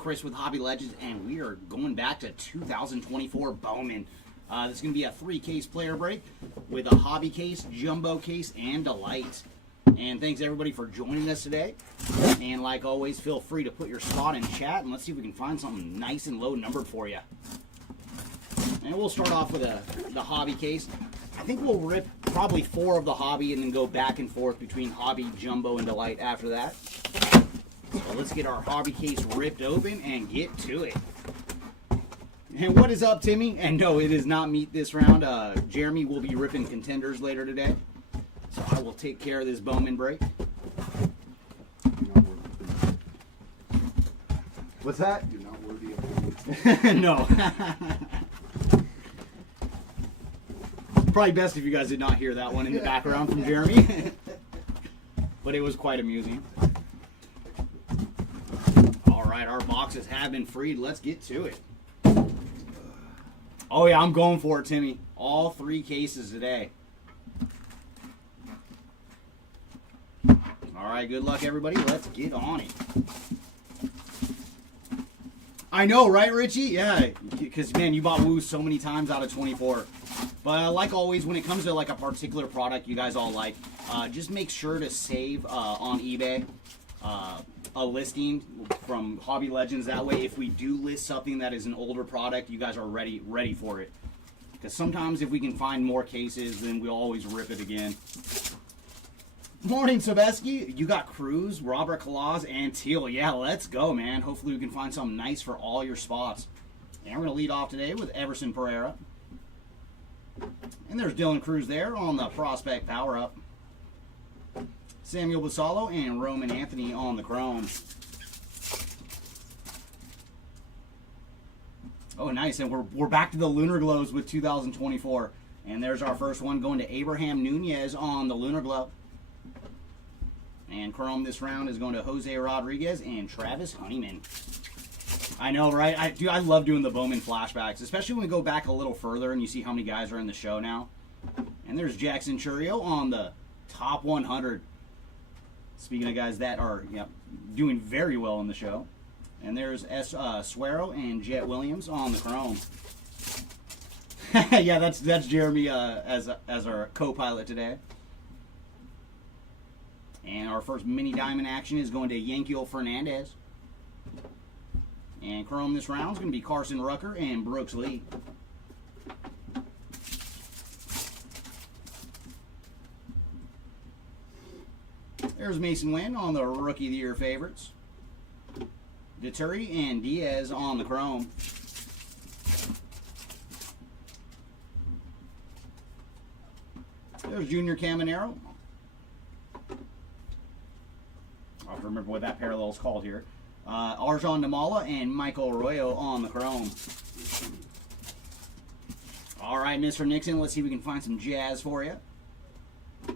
Chris with Hobby Legends, and we are going back to 2024 Bowman. This is going to be a 3-case player break with a hobby case, jumbo case, and a light. And thanks everybody for joining us today. And like always, feel free to put your spot in chat, and let's see if we can find something nice and low numbered for you. And we'll start off with the hobby case. I think we'll rip probably 4 of the hobby and then go back and forth between hobby, jumbo, and delight after that. So let's get our hobby case ripped open and get to it. And what is up, Timmy? And no, it is not meat this round. Jeremy will be ripping contenders later today. So I will take care of this Bowman break. What's that? You're not worthy of it. No. Probably best if you guys did not hear that one in the background from Jeremy. But it was quite amusing. Alright, our boxes have been freed. Let's get to it. Oh yeah, I'm going for it, Timmy. All 3 cases today. Alright, good luck everybody. Let's get on it. I know, right, Richie? Yeah, because, man, you bought Woo so many times out of 24. But like always, when it comes to like a particular product you guys all like, just make sure to save on eBay a listing from Hobby Legends. That way, if we do list something that is an older product, you guys are ready for it. Because sometimes if we can find more cases, then we'll always rip it again. Morning, Sobeski. You got Cruz, Robert Claus, and Teal. Yeah, let's go, man. Hopefully we can find something nice for all your spots. And we're going to lead off today with Everson Pereira. And there's Dylan Cruz there on the Prospect Power-Up. Samuel Basalo and Roman Anthony on the Chrome. Oh, nice. And we're back to the Lunar Glows with 2024. And there's our first one going to Abraham Nunez on the Lunar Glow. And Chrome this round is going to Jose Rodriguez and Travis Honeyman. I know, right? I love doing the Bowman flashbacks, especially when we go back a little further and you see how many guys are in the show now. And there's Jackson Churio on the top 100. Speaking of guys that are doing very well in the show. And there's Suero and Jet Williams on the Chrome. Yeah, that's Jeremy as our co-pilot today. And our first mini diamond action is going to Yankiel Fernandez. And Chrome this round is going to be Carson Rucker and Brooks Lee. There's Mason Wynn on the Rookie of the Year favorites. Deturi and Diaz on the Chrome. There's Junior Caminero. I have to remember what that parallel is called here. Arjan Namala and Michael Arroyo on the Chrome. All right, Mr. Nixon, let's see if we can find some jazz for you.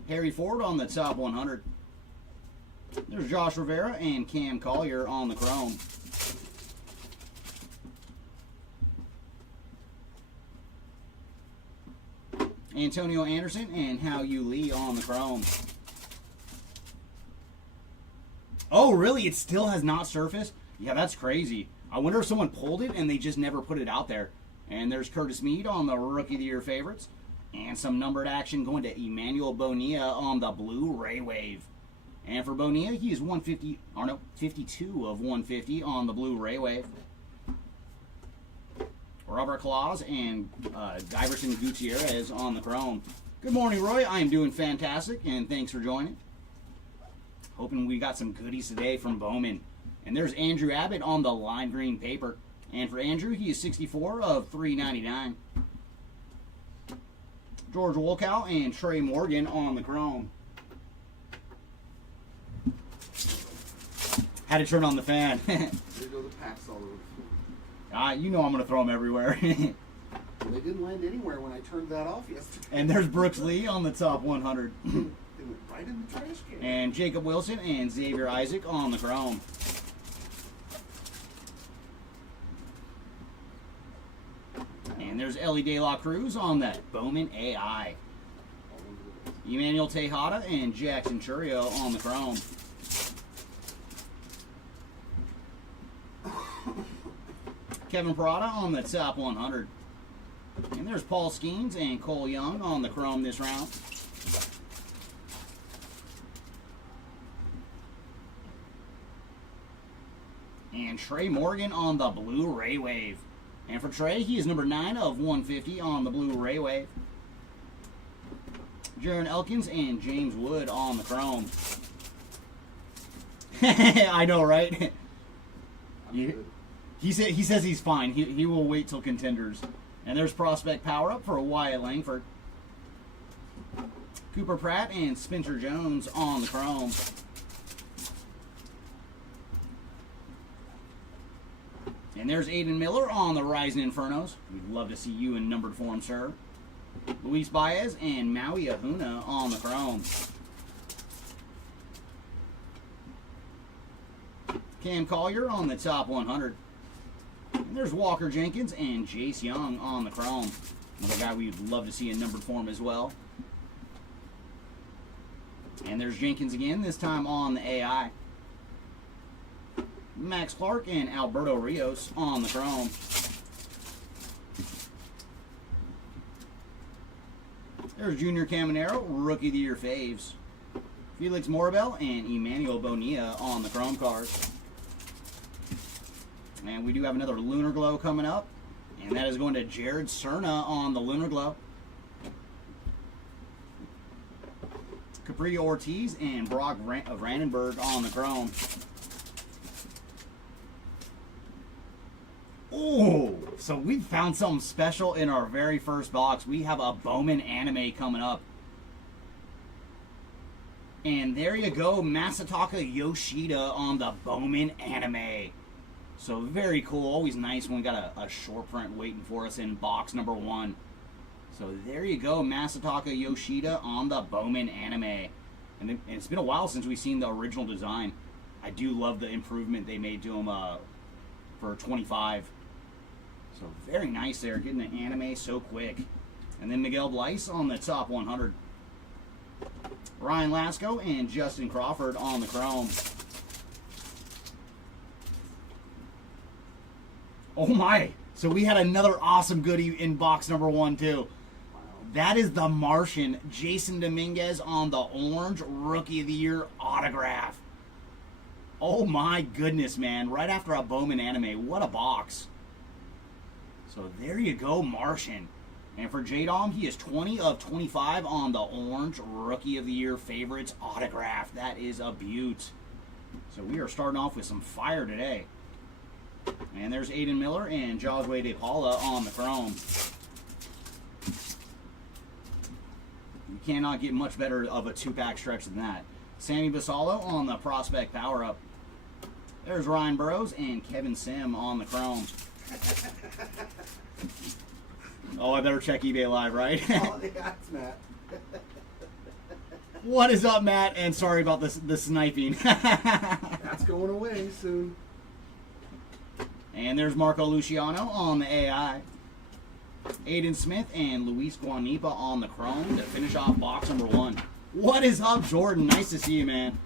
Harry Ford on the top 100. There's Josh Rivera and Cam Collier on the Chrome. Antonio Anderson and Hao Yu Lee on the Chrome. Oh, really? It still has not surfaced? Yeah, that's crazy. I wonder if someone pulled it and they just never put it out there. And there's Curtis Meade on the Rookie of the Year favorites. And some numbered action going to Emmanuel Bonilla on the Blue Ray Wave. And for Bonilla, he is 52 of 150 on the Blue Ray Wave. Robert Claus and Diverson Gutierrez on the Chrome. Good morning, Roy. I am doing fantastic, and thanks for joining. Hoping we got some goodies today from Bowman. And there's Andrew Abbott on the lime green paper. And for Andrew, he is 64 of 399. George Wolkow and Trey Morgan on the Chrome. Had to turn on the fan. There go the packs all over the floor. You know I'm going to throw them everywhere. They didn't land anywhere when I turned that off yesterday. And there's Brooks Lee on the top 100. They went right in the trash can. And Jacob Wilson and Xavier Isaac on the Chrome. And there's Ellie De La Cruz on that Bowman AI. Emmanuel Tejada and Jackson Churio on the Chrome. Kevin Parada on the top 100. And there's Paul Skeens and Cole Young on the chrome this round. And Trey Morgan on the blue Ray Wave. And for Trey, he is number 9 of 150 on the blue Ray Wave. Jaron Elkins and James Wood on the chrome. I know, right? He says he's fine. He will wait till contenders. And there's prospect power up for Wyatt Langford. Cooper Pratt and Spencer Jones on the chrome. And there's Aiden Miller on the Rising Infernos. We'd love to see you in numbered form, sir. Luis Baez and Maui Ahuna on the chrome. Cam Collier on the top 100. And there's Walker Jenkins and Jace Young on the chrome. Another guy we'd love to see in numbered form as well. And there's Jenkins again, this time on the AI. Max Clark and Alberto Rios on the chrome. There's Junior Caminero, Rookie of the Year faves. Felix Morabel and Emmanuel Bonilla on the chrome cards. And we do have another Lunar Glow coming up. And that is going to Jared Cerna on the Lunar Glow. Capri Ortiz and Brock Brandenburg on the chrome. Oh, so we found something special in our very first box. We have a Bowman anime coming up. And there you go, Masataka Yoshida on the Bowman anime. So very cool. Always nice when we got a short print waiting for us in box number 1. So there you go, Masataka Yoshida on the Bowman anime. And it's been a while since we've seen the original design. I do love the improvement they made to him for 25. So very nice there, getting the anime so quick. And then Miguel Bleis on the top 100. Ryan Lasco and Justin Crawford on the chrome. Oh my! So we had another awesome goodie in box number 1 too. That is the Martian, Jason Dominguez on the orange Rookie of the Year autograph. Oh my goodness, man. Right after a Bowman anime. What a box. So there you go, Martian. And for J-Dom, he is 20 of 25 on the orange Rookie of the Year favorites autograph. That is a beaut. So we are starting off with some fire today. And there's Aiden Miller and Josue De Paula on the chrome. You cannot get much better of a 2-pack stretch than that. Sammy Basallo on the prospect power-up. There's Ryan Burrows and Kevin Sim on the chrome. Oh, I better check eBay Live, right? Oh, yeah, it's Matt. What is up, Matt? And sorry about the sniping. That's going away soon. And there's Marco Luciano on the AI. Aiden Smith and Luis Guanipa on the chrome to finish off box number 1. What is up, Jordan? Nice to see you, man.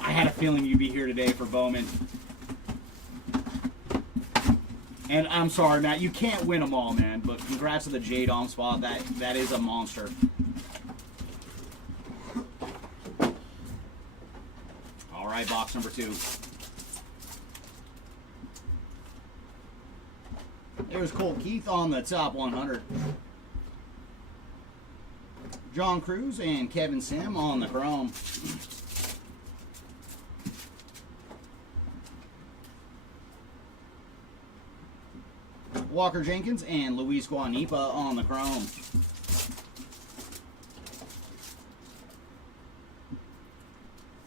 I had a feeling you'd be here today for Bowman. And I'm sorry, Matt, you can't win them all, man. But congrats to the J-Dom spot. That is a monster. All right, box number 2. There's Cole Keith on the top 100. John Cruz and Kevin Sim on the chrome. Walker Jenkins and Luis Guanipa on the chrome.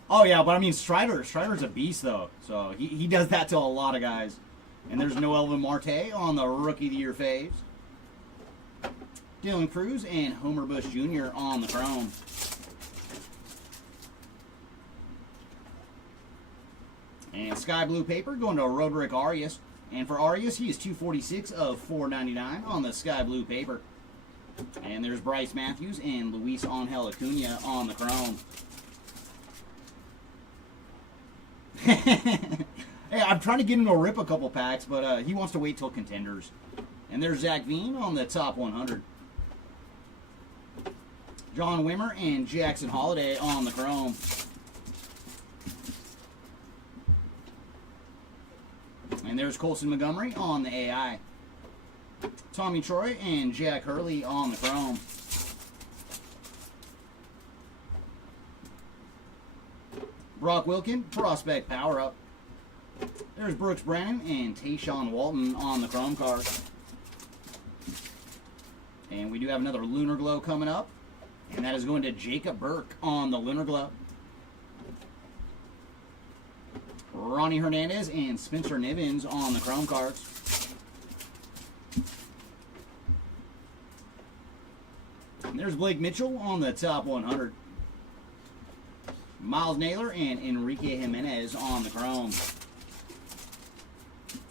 Oh yeah, but I mean Strider's a beast though. So he does that to a lot of guys. And there's Noelvin Marte on the Rookie of the Year faves. Dylan Cruz and Homer Bush Jr. on the chrome. And Sky Blue Paper going to Roderick Arias. And for Arias, he is 246 of 499 on the Sky Blue Paper. And there's Bryce Matthews and Luis Angel Acuna on the chrome. Hey, I'm trying to get him to rip a couple packs, but he wants to wait till contenders. And there's Zach Veen on the top 100. John Wimmer and Jackson Holiday on the chrome. And there's Colson Montgomery on the AI. Tommy Troy and Jack Hurley on the chrome. Brock Wilkin, prospect power up. There's Brooks Brennan and Tayshawn Walton on the chrome card. And we do have another Lunar Glow coming up. And that is going to Jacob Burke on the Lunar Glow. Ronnie Hernandez and Spencer Nivens on the chrome cards. And there's Blake Mitchell on the top 100. Miles Naylor and Enrique Jimenez on the chrome.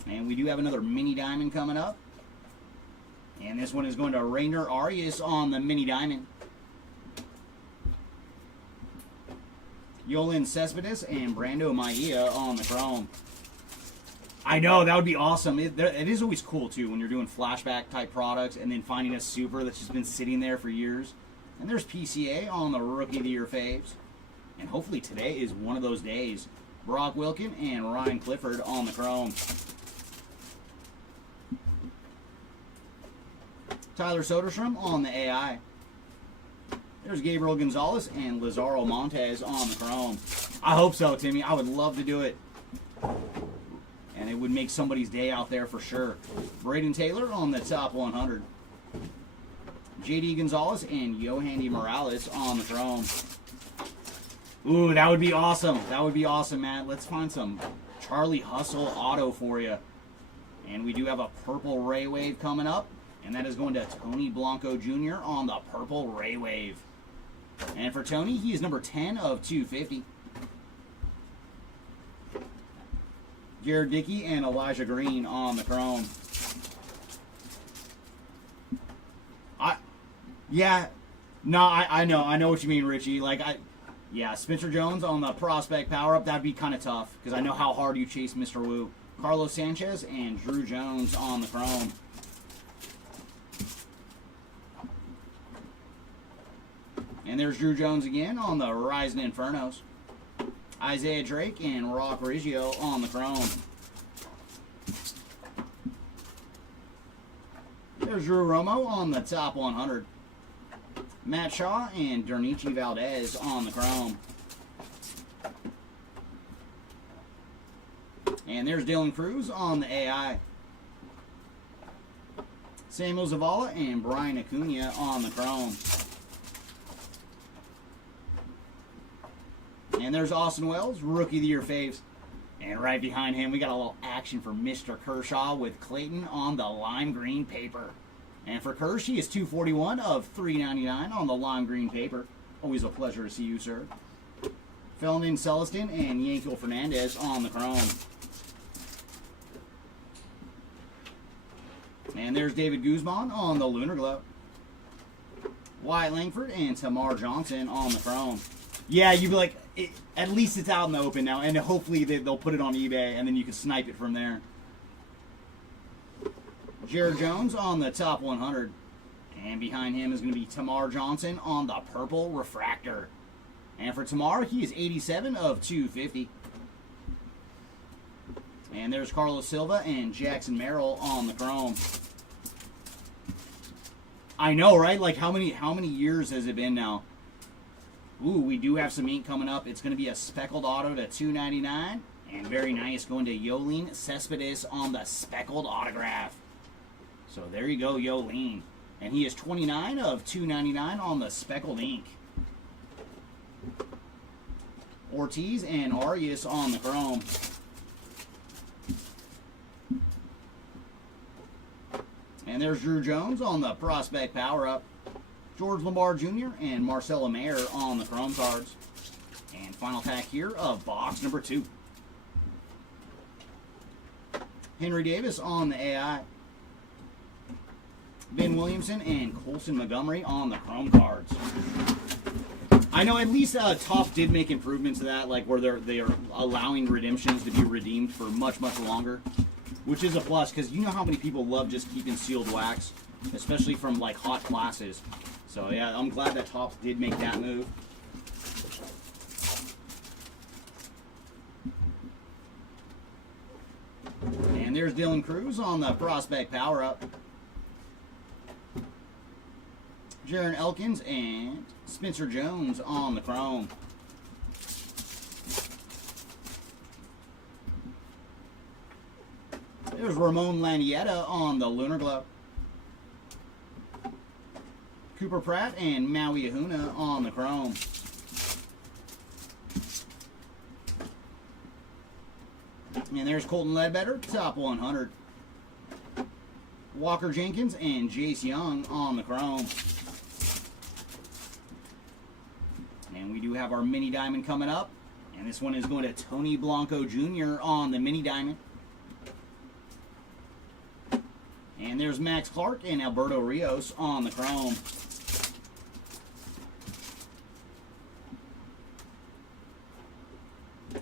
And we do have another mini diamond coming up. And this one is going to Rainer Arias on the mini diamond. Yolan Cespedes and Brando Maia on the chrome. I know, that would be awesome. It is always cool, too, when you're doing flashback type products and then finding a super that's just been sitting there for years. And there's PCA on the Rookie of the Year faves. And hopefully today is one of those days. Brock Wilkin and Ryan Clifford on the chrome. Tyler Soderstrom on the AI. There's Gabriel Gonzalez and Lazaro Montes on the chrome. I hope so, Timmy. I would love to do it. And it would make somebody's day out there for sure. Braden Taylor on the top 100. JD Gonzalez and Yohandy Morales on the chrome. Ooh, that would be awesome. That would be awesome, Matt. Let's find some Charlie Hustle auto for you. And we do have a purple Ray Wave coming up. And that is going to Tony Blanco Jr. on the purple Ray Wave. And for Tony, he is number 10 of 250. Jared Dickey and Elijah Green on the chrome. I know what you mean, Richie. Yeah, Spencer Jones on the prospect power up, that'd be kind of tough because I know how hard you chase Mr. Wu. Carlos Sanchez and Drew Jones on the chrome. And there's Drew Jones again on the Rising Infernos. Isaiah Drake and Rock Riggio on the chrome. There's Drew Romo on the top 100. Matt Shaw and Dernici Valdez on the chrome. And there's Dylan Cruz on the AI. Samuel Zavala and Brian Acuna on the chrome. And there's Austin Wells, Rookie of the Year faves. And right behind him, we got a little action for Mr. Kershaw with Clayton on the lime green paper. And for Kersh, he is 241 of 399 on the lime green paper. Always a pleasure to see you, sir. Felnin Celestin and Yankel Fernandez on the chrome. And there's David Guzman on the Lunar Glow. Wyatt Langford and Tamar Johnson on the chrome. Yeah, you'd be like, at least it's out in the open now, and hopefully they'll put it on eBay, and then you can snipe it from there. Jared Jones on the top 100. And behind him is going to be Tamar Johnson on the purple refractor. And for Tamar, he is 87 of 250. And there's Carlos Silva and Jackson Merrill on the chrome. I know, right? Like, how many years has it been now? Ooh, we do have some ink coming up. It's going to be a speckled auto to $2.99. And very nice, going to Yoelin Cespedes on the speckled autograph. So there you go, Yoelin. And he is 29 of $2.99 on the speckled ink. Ortiz and Arias on the chrome. And there's Drew Jones on the prospect power-up. George Lombard Jr. and Marcelo Mayer on the chrome cards. And final pack here of box number 2. Henry Davis on the AI. Ben Williamson and Colson Montgomery on the chrome cards. I know at least Top did make improvements to that, like where they're allowing redemptions to be redeemed for much longer, which is a plus because you know how many people love just keeping sealed wax, especially from like hot classes. So yeah, I'm glad that Topps did make that move. And there's Dylan Cruz on the prospect power up. Jaron Elkins and Spencer Jones on the chrome. There's Ramon Lanietta on the lunar glove. Cooper Pratt and Maui Ahuna on the chrome. And there's Colton Ledbetter, top 100. Walker Jenkins and Jace Young on the chrome. And we do have our mini diamond coming up. And this one is going to Tony Blanco Jr. on the mini diamond. And there's Max Clark and Alberto Rios on the chrome.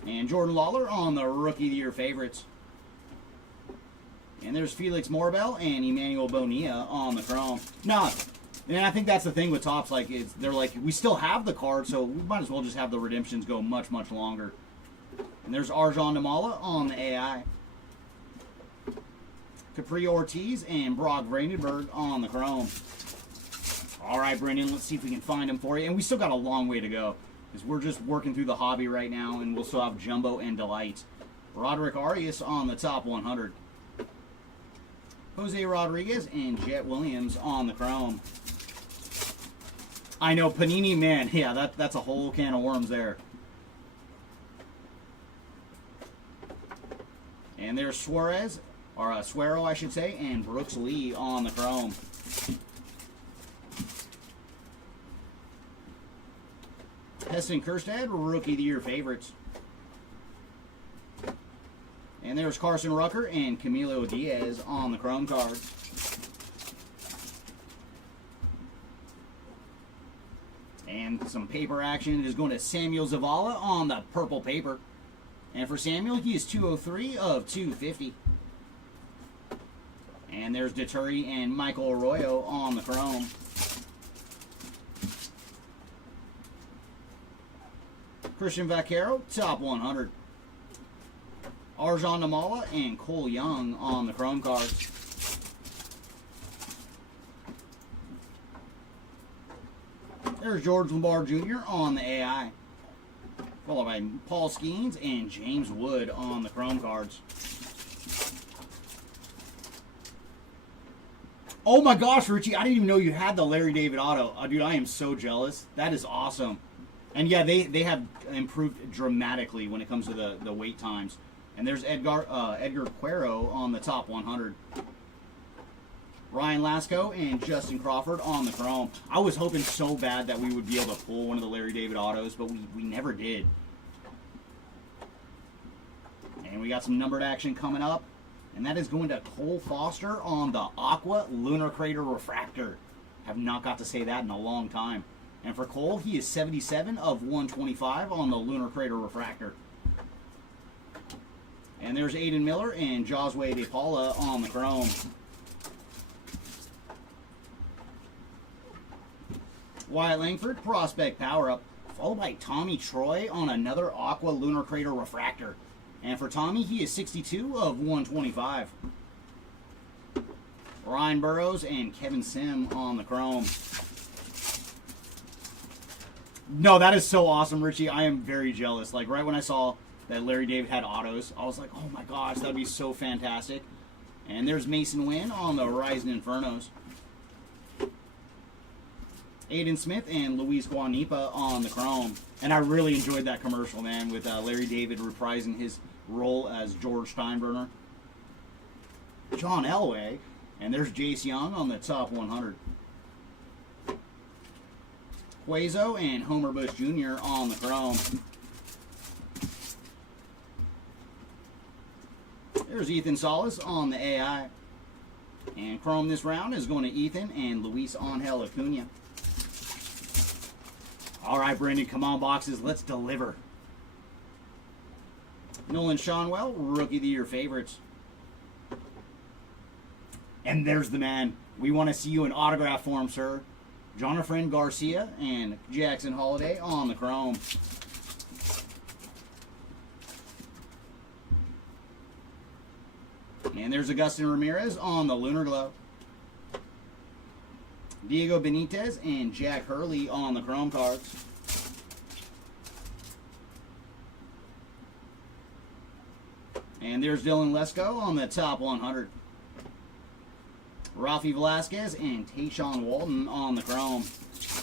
And Jordan Lawler on the Rookie of the Year favorites. And there's Felix Morbell and Emmanuel Bonilla on the chrome. No, and I think that's the thing with Topps. Like, they're like, we still have the card, so we might as well just have the redemptions go much longer. And there's Arjan Namala on the AI. Capri Ortiz and Brock Brandenburg on the chrome. All right, Brendan, let's see if we can find them for you. And we still got a long way to go, because we're just working through the hobby right now, and we'll still have Jumbo and Delight. Roderick Arias on the top 100. Jose Rodriguez and Jet Williams on the chrome. I know, Panini, man, yeah, that's a whole can of worms there. And there's Suarez, or Suero, I should say, and Brooks Lee on the chrome. Heston Kjerstad, Rookie of the Year favorites. And there's Carson Rucker and Camilo Diaz on the chrome card. And some paper action is going to Samuel Zavala on the purple paper. And for Samuel, he is 203 of 250. And there's Deturi and Michael Arroyo on the chrome. Christian Vaquero, top 100. Arjan Namala and Cole Young on the chrome cards. There's George Lamar Jr. on the AI. Followed by Paul Skeens and James Wood on the chrome cards. Oh my gosh, Richie, I didn't even know you had the Larry David auto. Dude, I am so jealous. That is awesome. And yeah, they have improved dramatically when it comes to the wait times. And there's Edgar Cuero on the top 100. Ryan Lasco and Justin Crawford on the chrome. I was hoping so bad that we would be able to pull one of the Larry David autos, but we never did. And we got some numbered action coming up. And that is going to Cole Foster on the Aqua Lunar Crater Refractor. Have not got to say that in a long time. And for Cole, he is 77 of 125 on the Lunar Crater Refractor. And there's Aiden Miller and Josue De Paula on the chrome. Wyatt Langford, Prospect Power Up, followed by Tommy Troy on another Aqua Lunar Crater Refractor. And for Tommy, he is 62 of 125. Ryan Burrows and Kevin Sim on the chrome. No, that is so awesome, Richie. I am very jealous. Like, right when I saw that Larry David had autos, I was like, oh my gosh, that would be so fantastic. And there's Mason Wynn on the Rising Infernos. Aiden Smith and Luis Guanipa on the chrome. And I really enjoyed that commercial, man, with Larry David reprising his role as George Steinbrenner. John Elway. And there's Jace Young on the top 100. Quazo and Homer Bush Jr. on the chrome. There's Ethan Salas on the AI. And chrome this round is going to Ethan and Luis Angel Acuna. All right, Brendan, come on, boxes. Let's deliver. Nolan Shonwell, Rookie of the Year favorites. And there's the man. We want to see you in autograph form, sir. Jonathan Garcia and Jackson Holiday on the chrome. And there's Augustin Ramirez on the Lunar Glow. Diego Benitez and Jack Hurley on the chrome cards. And there's Dylan Lesko on the top 100. Rafi Velasquez and Tayshawn Walton on the chrome.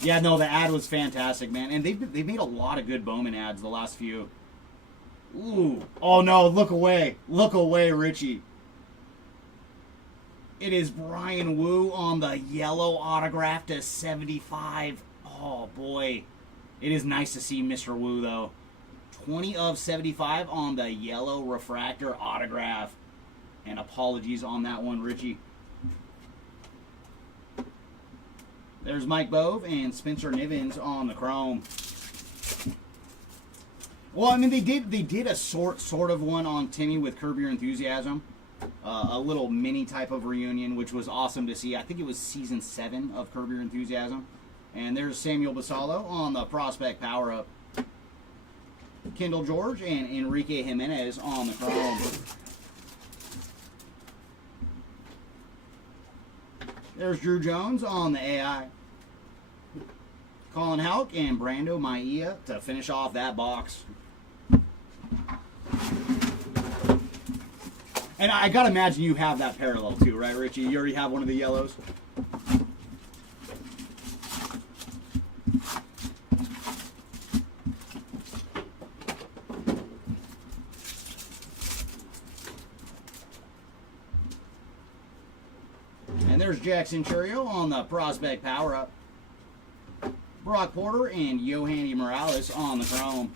Yeah, no, the ad was fantastic, man. And they've made a lot of good Bowman ads the last few. Ooh. Oh, no, look away. Look away, Richie. It is Brian Wu on the yellow autograph to 75. Oh, boy. It is nice to see Mr. Wu, though. 20 of 75 on the yellow refractor autograph. And apologies on that one, Richie. There's Mike Bove and Spencer Nivens on the chrome. Well, I mean, they did a sort of one on Timmy with Curb Your Enthusiasm. A little mini type of reunion, which was awesome to see. I think it was season 7 of Curb Your Enthusiasm. And there's Samuel Basallo on the Prospect Power Up. Kendall George and Enrique Jimenez on the chrome. There's Drew Jones on the AI. Colin Houck and Brando Maia to finish off that box. And I gotta imagine you have that parallel too, right, Richie? You already have one of the yellows? And there's Jackson Churio on the Prospect Power Up. Brock Porter and Yohandy Morales on the chrome.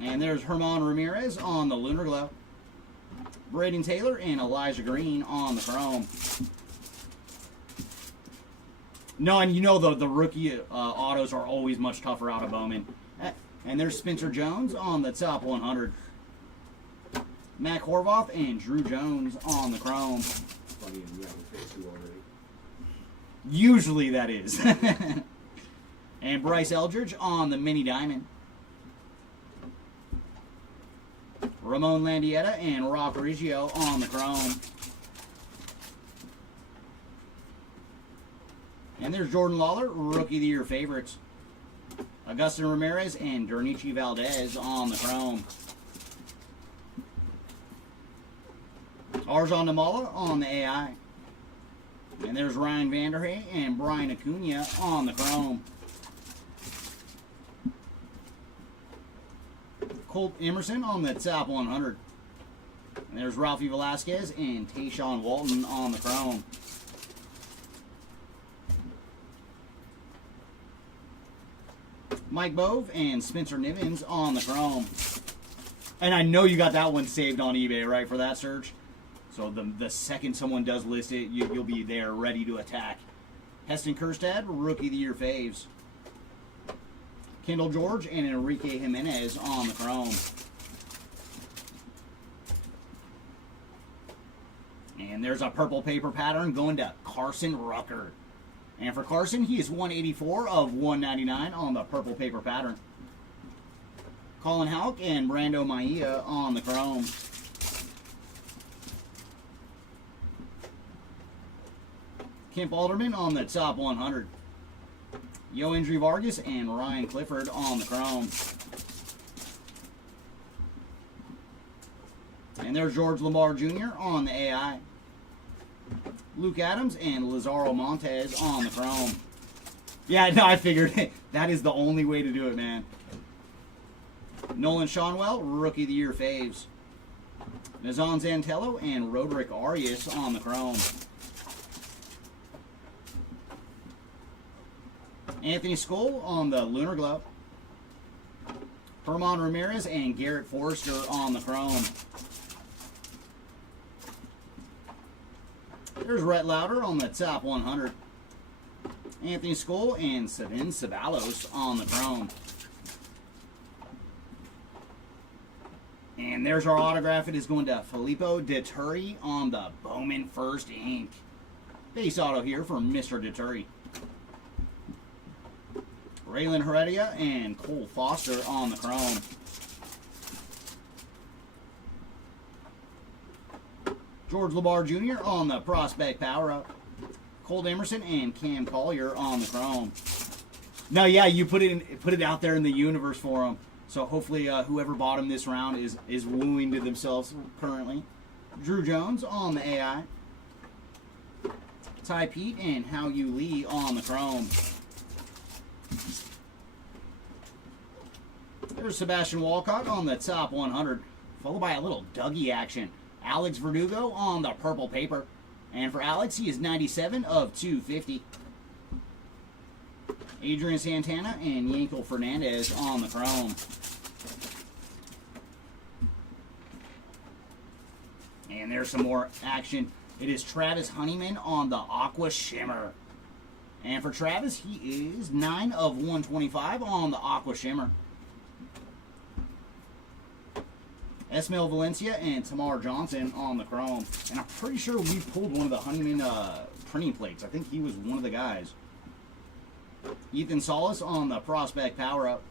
And there's Herman Ramirez on the Lunar Glow. Braden Taylor and Elijah Green on the chrome. No, and you know the rookie autos are always much tougher out of Bowman. And there's Spencer Jones on the top 100. Matt Horvath and Drew Jones on the chrome. Funny, and you have a face two already. Usually that is. And Bryce Eldridge on the mini diamond. Ramon Landietta and Rock Riggio on the chrome. And there's Jordan Lawler, Rookie of the Year favorites. Augustin Ramirez and Dernichi Valdez on the chrome. Arjan Namala on the AI. And there's Ryan Vanderhey and Brian Acuna on the chrome. Colt Emerson on the top 100. And there's Rafi Velasquez and Tayshawn Walton on the chrome. Mike Bove and Spencer Nivens on the chrome. And I know you got that one saved on eBay, right, for that search? So the second someone does list it, you'll be there ready to attack. Heston Kjerstad, Rookie of the Year faves. Kendall George and Enrique Jimenez on the chrome. And there's a purple paper pattern going to Carson Rucker. And for Carson, he is 184 of 199 on the purple paper pattern. Colin Houck and Brando Maia on the chrome. Kemp Alderman on the top 100. Yoendry Vargas and Ryan Clifford on the chrome. And there's George Lamar Jr. on the AI. Luke Adams and Lazaro Montez on the chrome. Yeah, no, I figured that is the only way to do it, man. Nolan Shonwell, Rookie of the Year faves. Nazan Zantello and Roderick Arias on the chrome. Anthony Skoll on the Lunar Glow. Herman Ramirez and Garrett Forrester on the chrome. There's Rhett Lauder on the top 100. Anthony Skoll and Savin Ceballos on the chrome. And there's our autograph. It is going to Filippo Dituri on the Bowman First Ink. Base auto here from Mr. Dituri. Raylan Heredia and Cole Foster on the chrome. George LeBar Jr. on the Prospect Power Up. Colt Emerson and Cam Collier on the chrome. Now, yeah, you put it out there in the universe for them. So hopefully, whoever bought him this round is wooing to themselves currently. Drew Jones on the AI. Ty Pete and Hao Yu Lee on the chrome. There's Sebastian Walcott on the top 100, followed by a little Dougie action. Alex Verdugo on the purple paper. And for Alex, he is 97 of 250. Adrian Santana and Yankel Fernandez on the chrome. And there's some more action. It is Travis Honeyman on the Aqua Shimmer. And for Travis, he is 9 of 125 on the Aqua Shimmer. Esmail Valencia and Tamar Johnson on the chrome. And I'm pretty sure we pulled one of the Honeyman printing plates. I think he was one of the guys. Ethan Solis on the Prospect Power Up.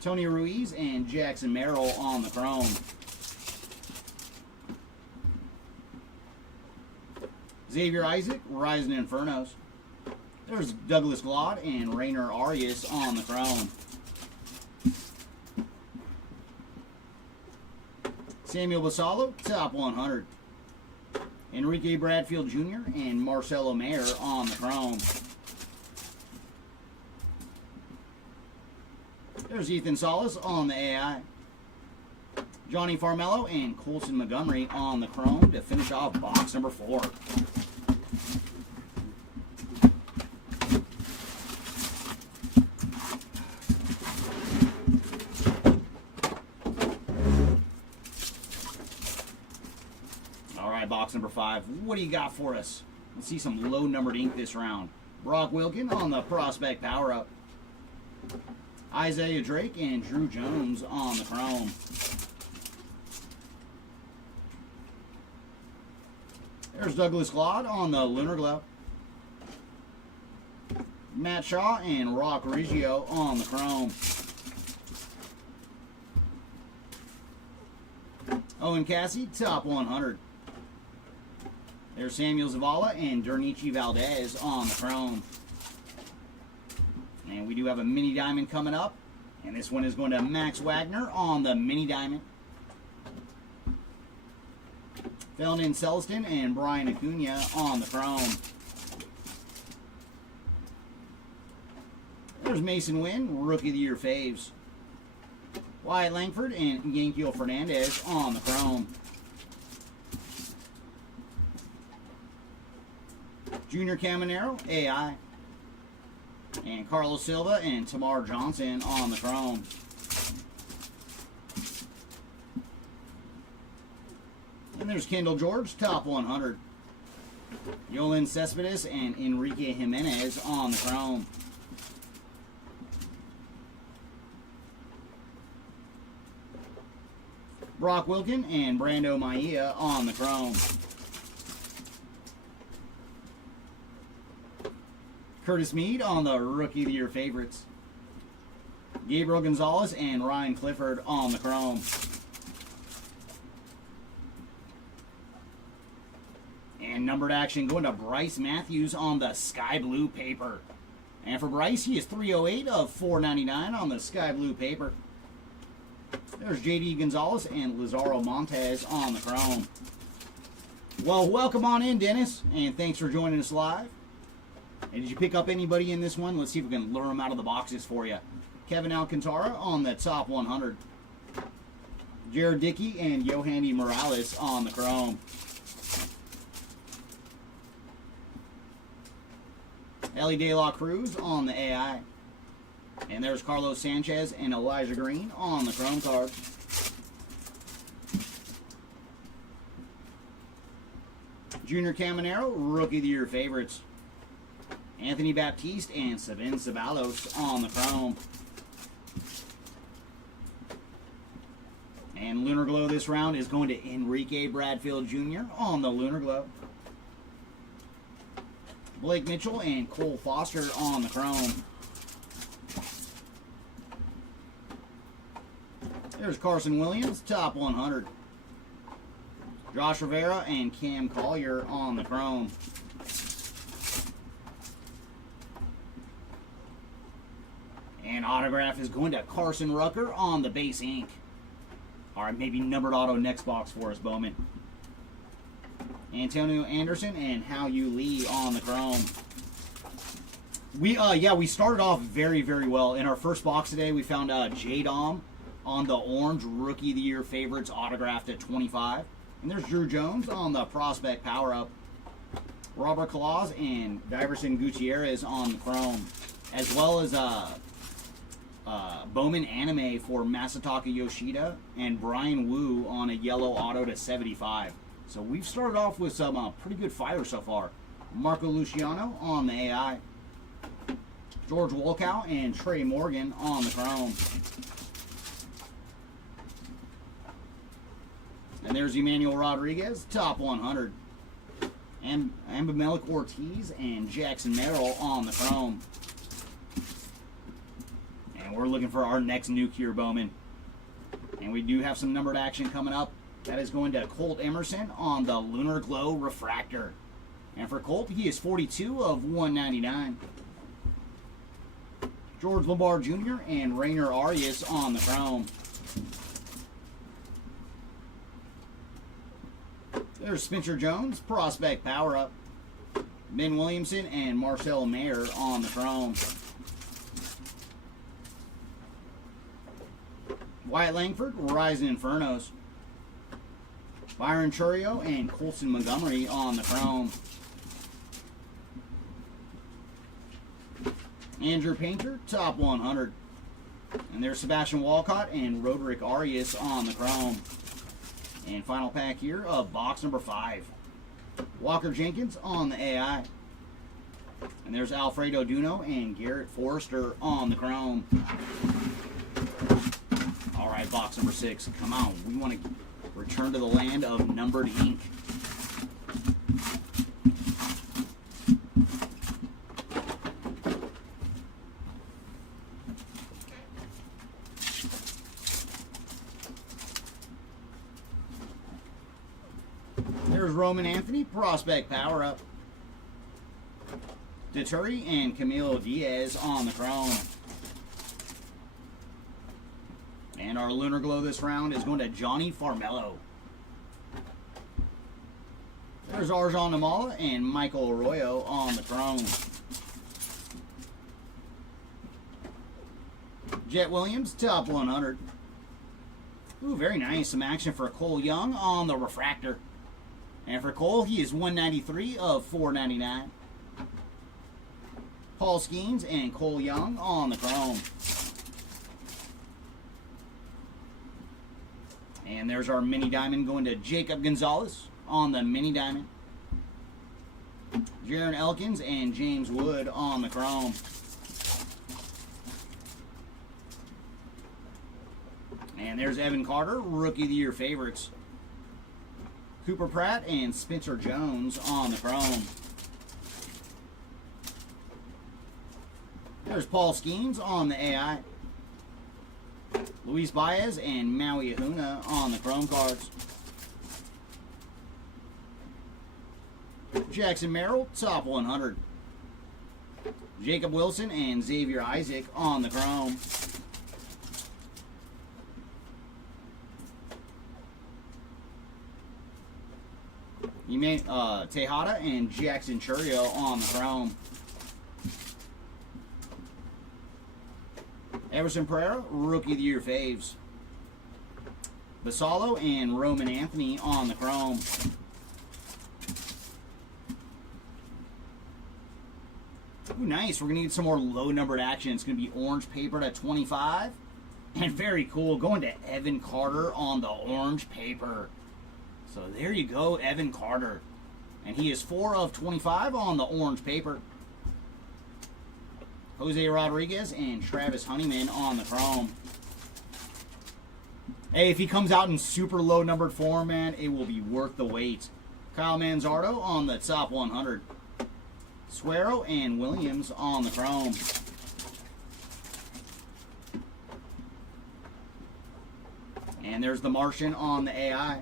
Tony Ruiz and Jackson Merrill on the chrome. Xavier Isaac, Rising Infernos. There's Douglas Glod and Rainer Arias on the chrome. Samuel Basallo, top 100. Enrique Bradfield Jr. and Marcelo Mayer on the chrome. There's Ethan Solis on the AI. Johnny Farmello and Colson Montgomery on the chrome to finish off box number 4. Box number 5. What do you got for us? Let's see some low-numbered ink this round. Brock Wilkin on the Prospect Power Up. Isaiah Drake and Drew Jones on the chrome. There's Douglas Glod on the Lunar Glow. Matt Shaw and Rock Riggio on the chrome. Owen Cassie, top 100. There's Samuel Zavala and Dernici Valdez on the chrome. And we do have a mini diamond coming up. And this one is going to Max Wagner on the mini diamond. Felton Celston and Brian Acuna on the chrome. There's Mason Wynn, Rookie of the Year faves. Wyatt Langford and Yankel Fernandez on the chrome. Junior Caminero, AI. And Carlos Silva and Tamar Johnson on the chrome. And there's Kendall George, top 100. Yolan Cespedes and Enrique Jimenez on the chrome. Brock Wilkin and Brando Maia on the chrome. Curtis Mead on the Rookie of the Year favorites. Gabriel Gonzalez and Ryan Clifford on the chrome. And numbered action going to Bryce Matthews on the Sky Blue paper. And for Bryce, he is 308 of 499 on the Sky Blue paper. There's JD Gonzalez and Lazaro Montez on the chrome. Well, welcome on in, Dennis, and thanks for joining us live. And did you pick up anybody in this one? Let's see if we can lure them out of the boxes for you. Kevin Alcantara on the top 100. Jared Dickey and Yohandy Morales on the chrome. Ellie De La Cruz on the AI. And there's Carlos Sanchez and Elijah Green on the chrome card. Junior Caminero, Rookie of the Year favorites. Anthony Baptiste and Sabin Ceballos on the chrome. And Lunar Glow this round is going to Enrique Bradfield Jr. on the Lunar Glow. Blake Mitchell and Cole Foster on the chrome. There's Carson Williams, top 100. Josh Rivera and Cam Collier on the chrome. And autograph is going to Carson Rucker on the base ink. All right, maybe numbered auto next box for us, Bowman. Antonio Anderson and Hao Yu Lee on the chrome. We started off very, very well. In our first box today, we found J-Dom on the orange Rookie of the Year favorites autographed at 25. And there's Drew Jones on the prospect power-up. Robert Claus and Diverson Gutierrez on the chrome. As well as Bowman Anime for Masataka Yoshida and Brian Wu on a yellow auto to 75. So we've started off with some pretty good fighters so far. Marco Luciano on the AI. George Wolkow and Trey Morgan on the chrome. And there's Emmanuel Rodriguez, top 100. And Ambimelec Ortiz and Jackson Merrill on the chrome. And we're looking for our next nuke here, Bowman. And we do have some numbered action coming up. That is going to Colt Emerson on the Lunar Glow Refractor. And for Colt, he is 42 of 199. George Lombard Jr. and Rainer Arias on the chrome. There's Spencer Jones, prospect power-up. Ben Williamson and Marcel Mayer on the chrome. Wyatt Langford, Rising Infernos. Byron Churio and Colson Montgomery on the chrome. Andrew Painter, top 100. And there's Sebastian Walcott and Roderick Arias on the chrome. And final pack here of box number 5. Walker Jenkins on the AI. And there's Alfredo Duno and Garrett Forrester on the chrome. All right, box number 6. Come on, we want to return to the land of numbered ink. There's Roman Anthony, prospect power-up. Deturi and Camilo Diaz on the chrome. And our Lunar Glow this round is going to Johnny Farmello. There's Arjan Namala and Michael Arroyo on the chrome. Jet Williams, top 100. Ooh, very nice. Some action for Cole Young on the refractor. And for Cole, he is 193 of 499. Paul Skeens and Cole Young on the chrome. And there's our mini diamond going to Jacob Gonzalez on the mini diamond. Jaron Elkins and James Wood on the chrome. And there's Evan Carter, Rookie of the Year favorites. Cooper Pratt and Spencer Jones on the chrome. There's Paul Skeens on the AI. Luis Baez and Maui Ahuna on the chrome cards. Jackson Merrill, top 100. Jacob Wilson and Xavier Isaac on the chrome. Tejada and Jackson Churio on the chrome. Everson Pereira, Rookie of the Year faves. Basalo and Roman Anthony on the chrome. Ooh, nice. We're going to need some more low-numbered action. It's going to be orange papered at 25. And very cool. Going to Evan Carter on the orange paper. So there you go, Evan Carter. And he is 4 of 25 on the orange paper. Jose Rodriguez and Travis Honeyman on the chrome. Hey, if he comes out in super low numbered form, man, it will be worth the wait. Kyle Manzardo on the top 100. Suero and Williams on the chrome. And there's the Martian on the AI.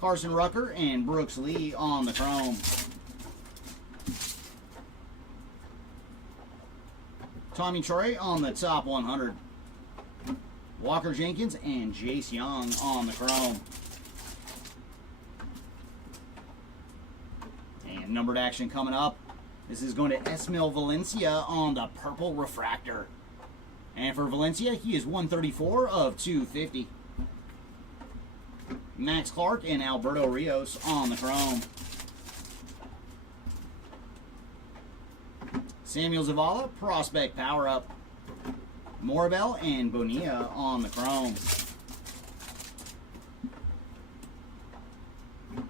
Carson Rucker and Brooks Lee on the chrome. Tommy Troy on the top 100. Walker Jenkins and Jace Young on the chrome. And numbered action coming up. This is going to Esmil Valencia on the purple refractor. And for Valencia, he is 134 of 250. Max Clark and Alberto Rios on the chrome. Samuel Zavala, prospect power up. Morabel and Bonilla on the chrome.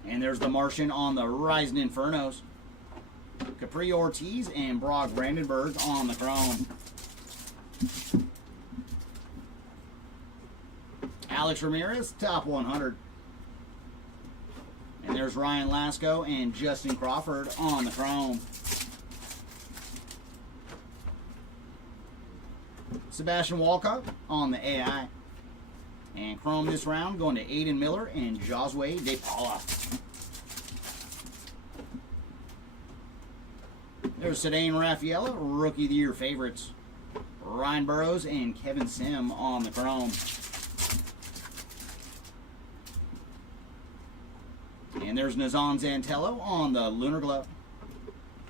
And there's the Martian on the Rising Infernos. Capri Ortiz and Brock Brandenburg on the chrome. Alex Ramirez, top 100. And there's Ryan Lasco and Justin Crawford on the chrome. Sebastian Walcott on the AI. And chrome this round going to Aiden Miller and Josue De Paula. There's Cedane Rafaela, Rookie of the Year favorites. Ryan Burrows and Kevin Sim on the chrome. And there's Nazan Zantello on the Lunar Glow.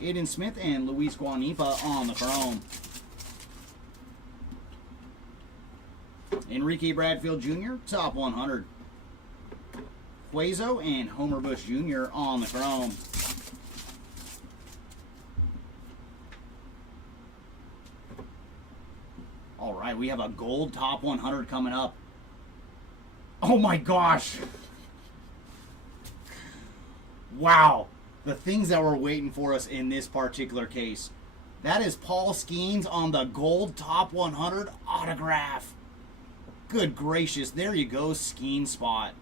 Aiden Smith and Luis Guanipa on the chrome. Enrique Bradfield Jr., top 100. Hueso and Homer Bush Jr. on the chrome. All right, we have a gold top 100 coming up. Oh my gosh. Wow. The things that were waiting for us in this particular case. That is Paul Skeens on the gold top 100 autograph. Good gracious. There you go, Skeen spot.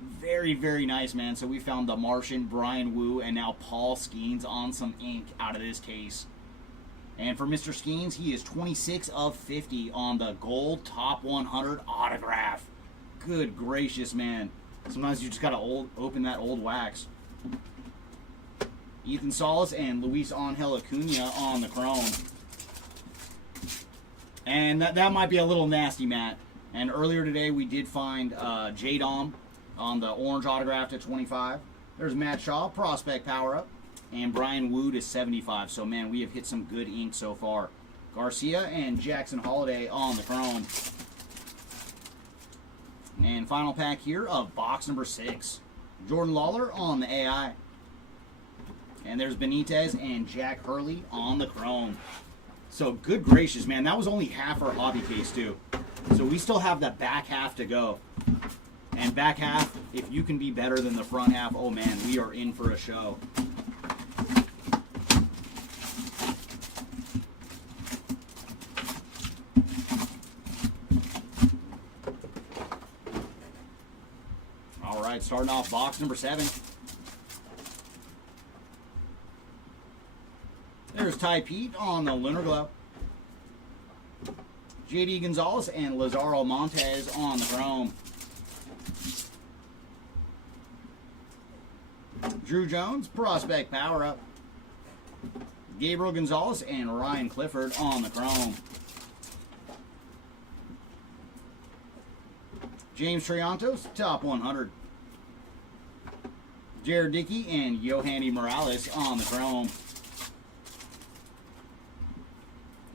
Very, very nice, man. So we found the Martian, Brian Wu, and now Paul Skeens on some ink out of this case. And for Mr. Skeens, he is 26 of 50 on the gold top 100 autograph. Good gracious, man. Sometimes you just got to open that old wax. Ethan Salas and Luis Angel Acuna on the chrome. And that might be a little nasty, Matt. And earlier today, we did find J-Dom on the orange autograph to 25. There's Matt Shaw, prospect power-up. And Brian Wu to 75. So, man, we have hit some good ink so far. Garcia and Jackson Holiday on the chrome. And final pack here of box number 6. Jordan Lawler on the AI. And there's Benitez and Jack Hurley on the chrome. So, good gracious, man. That was only half our hobby case, too. So, we still have the back half to go. And back half, if you can be better than the front half, oh, man, we are in for a show. All right, starting off box number 7. There's Ty Pete on the Lunar Glow. JD Gonzalez and Lazaro Montes on the chrome. Drew Jones, prospect power-up. Gabriel Gonzalez and Ryan Clifford on the chrome. James Triantos, top 100. Jared Dickey and Yohanny Morales on the chrome.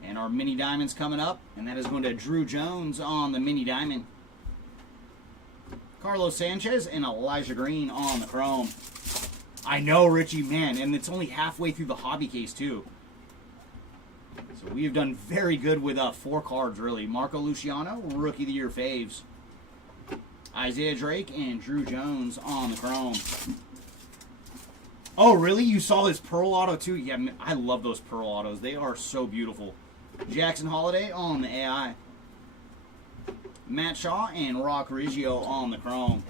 And our mini diamonds coming up, and that is going to Drew Jones on the mini diamond. Carlos Sanchez and Elijah Green on the chrome. I know, Richie, man, and it's only halfway through the hobby case, too. So we have done very good with 4 cards, really. Marco Luciano, Rookie of the Year faves. Isaiah Drake and Drew Jones on the chrome. Oh, really? You saw this Pearl Auto too? Yeah, I love those Pearl Autos. They are so beautiful. Jackson Holiday on the AI. Matt Shaw and Rock Riggio on the Chrome.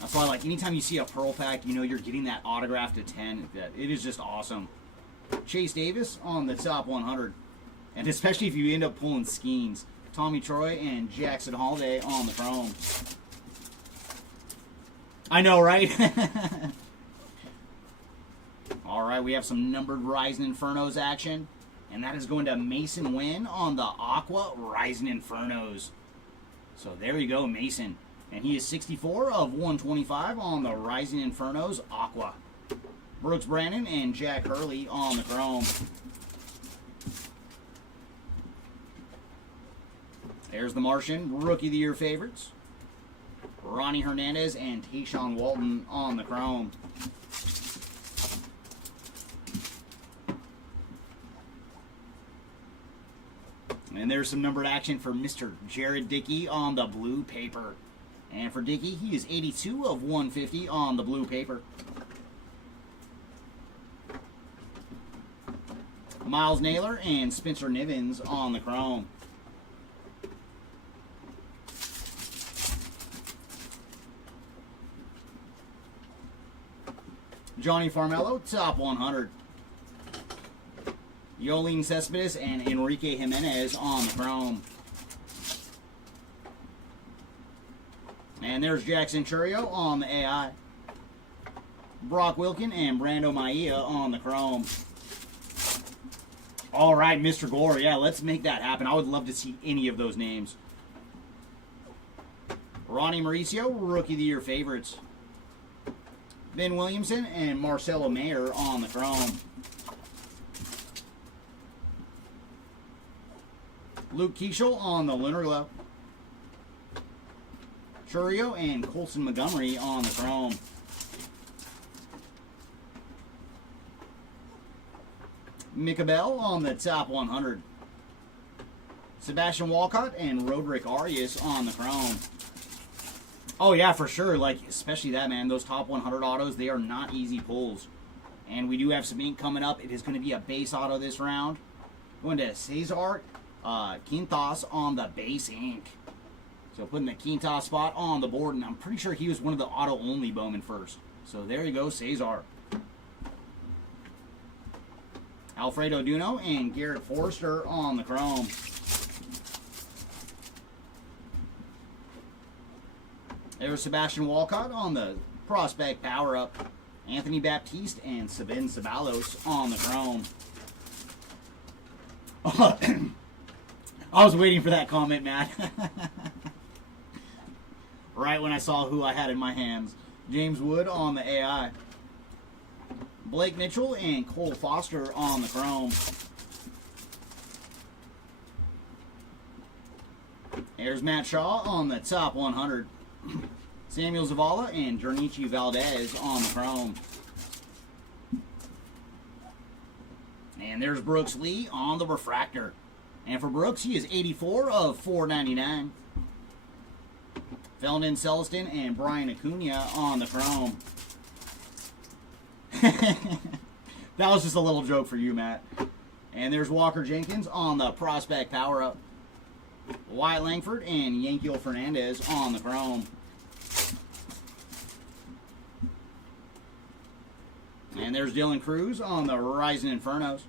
That's why, like, anytime you see a Pearl pack, you know you're getting that autograph to 10. It is just awesome. Chase Davis on the top 100. And especially if you end up pulling Skeens. Tommy Troy and Jackson Holiday on the Chrome. I know, right? All right, we have some numbered Rising Infernos action. And that is going to Mason Wynn on the Aqua Rising Infernos. So there you go, Mason. And he is 64 of 125 on the Rising Infernos Aqua. Brooks Brandon and Jack Hurley on the Chrome. There's the Martian, Rookie of the Year favorites. Ronnie Hernandez and Tayshawn Walton on the Chrome. And there's some numbered action for Mr. Jared Dickey on the blue paper. And for Dickey, he is 82 of 150 on the blue paper. Miles Naylor and Spencer Nivens on the Chrome. Johnny Farmello, top 100. Yolene Cespedes and Enrique Jimenez on the Chrome. And there's Jackson Churio on the AI. Brock Wilkin and Brando Maia on the Chrome. All right, Mr. Gore. Yeah, let's make that happen. I would love to see any of those names. Ronnie Mauricio, Rookie of the Year favorites. Ben Williamson and Marcelo Mayer on the Chrome. Luke Keishel on the Lunar Glow. Churio and Colson Montgomery on the Chrome. Micah Bell on the top 100. Sebastian Walcott and Roderick Arias on the Chrome. Oh yeah, for sure. Like, especially that, man. Those top 100 autos, they are not easy pulls. And we do have some ink coming up. It is going to be a base auto this round. Going to Cesar Quintas on the base ink. So putting the Quintas spot on the board, and I'm pretty sure he was one of the auto-only Bowman first. So there you go, Cesar. Alfredo Duno and Garrett Forrester on the Chrome. There's Sebastian Walcott on the Prospect Power-Up. Anthony Baptiste and Sabin Ceballos on the Chrome. I was waiting for that comment, Matt. Right when I saw who I had in my hands. James Wood on the AI. Blake Mitchell and Cole Foster on the Chrome. There's Matt Shaw on the top 100. Samuel Zavala and Jernichi Valdez on the Chrome. And there's Brooks Lee on the Refractor. And for Brooks, he is 84 of 499. Felton Celestin and Brian Acuna on the Chrome. That was just a little joke for you, Matt. And there's Walker Jenkins on the Prospect Power-Up. Wyatt Langford and Yankiel Fernandez on the Chrome. And there's Dylan Cruz on the Rising Infernos.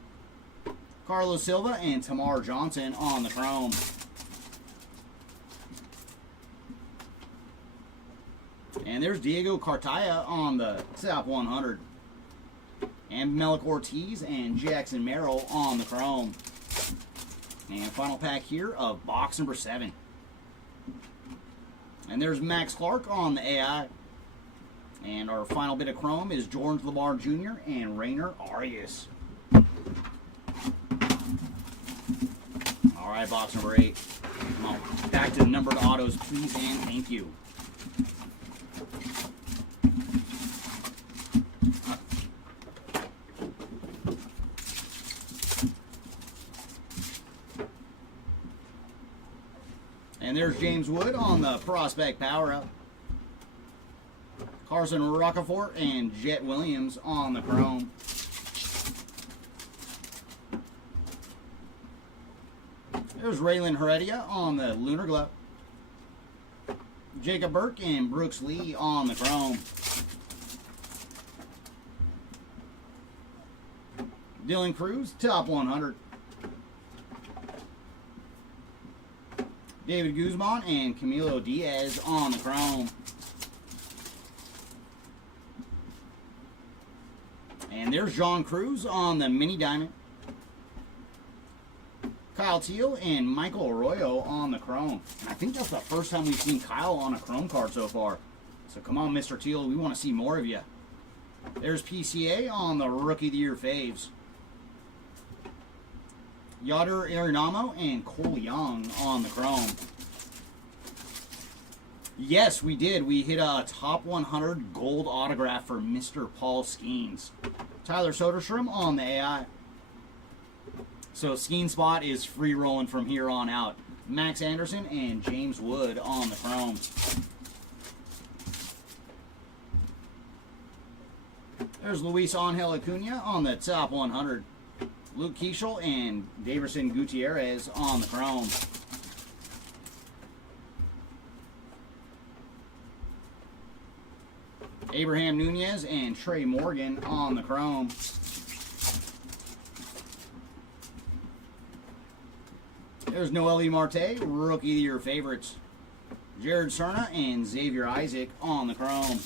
Carlos Silva and Tamar Johnson on the Chrome. And there's Diego Cartaya on the top 100. And Melik Ortiz and Jackson Merrill on the Chrome. And final pack here of box number 7. And there's Max Clark on the AI. And our final bit of chrome is George Lamar Jr. and Rainer Arias. All right, box number 8. Come on, back to the numbered autos, please, and thank you. And there's James Wood on the Prospect Power-Up. Carson Rocafort and Jet Williams on the chrome. There's Raylan Heredia on the Lunar Glow. Jacob Burke and Brooks Lee on the chrome. Dylan Cruz, top 100. David Guzman and Camilo Diaz on the chrome. And there's John Cruz on the mini diamond. Kyle Teal and Michael Arroyo on the chrome. And I think that's the first time we've seen Kyle on a chrome card so far. So come on, Mr. Teal, we want to see more of you. There's PCA on the Rookie of the Year faves. Yadier Arenamo and Cole Young on the chrome. Yes, we did. We hit a top 100 gold autograph for Mr. Paul Skeens. Tyler Soderstrom on the AI. So Skeen spot is free rolling from here on out. Max Anderson and James Wood on the chrome. There's Luis Angel Acuna on the top 100. Luke Keeschel and Daverson Gutierrez on the chrome. Abraham Nunez and Trey Morgan on the chrome. There's Noelle Marte, Rookie of the Year favorites. Jared Serna and Xavier Isaac on the chrome.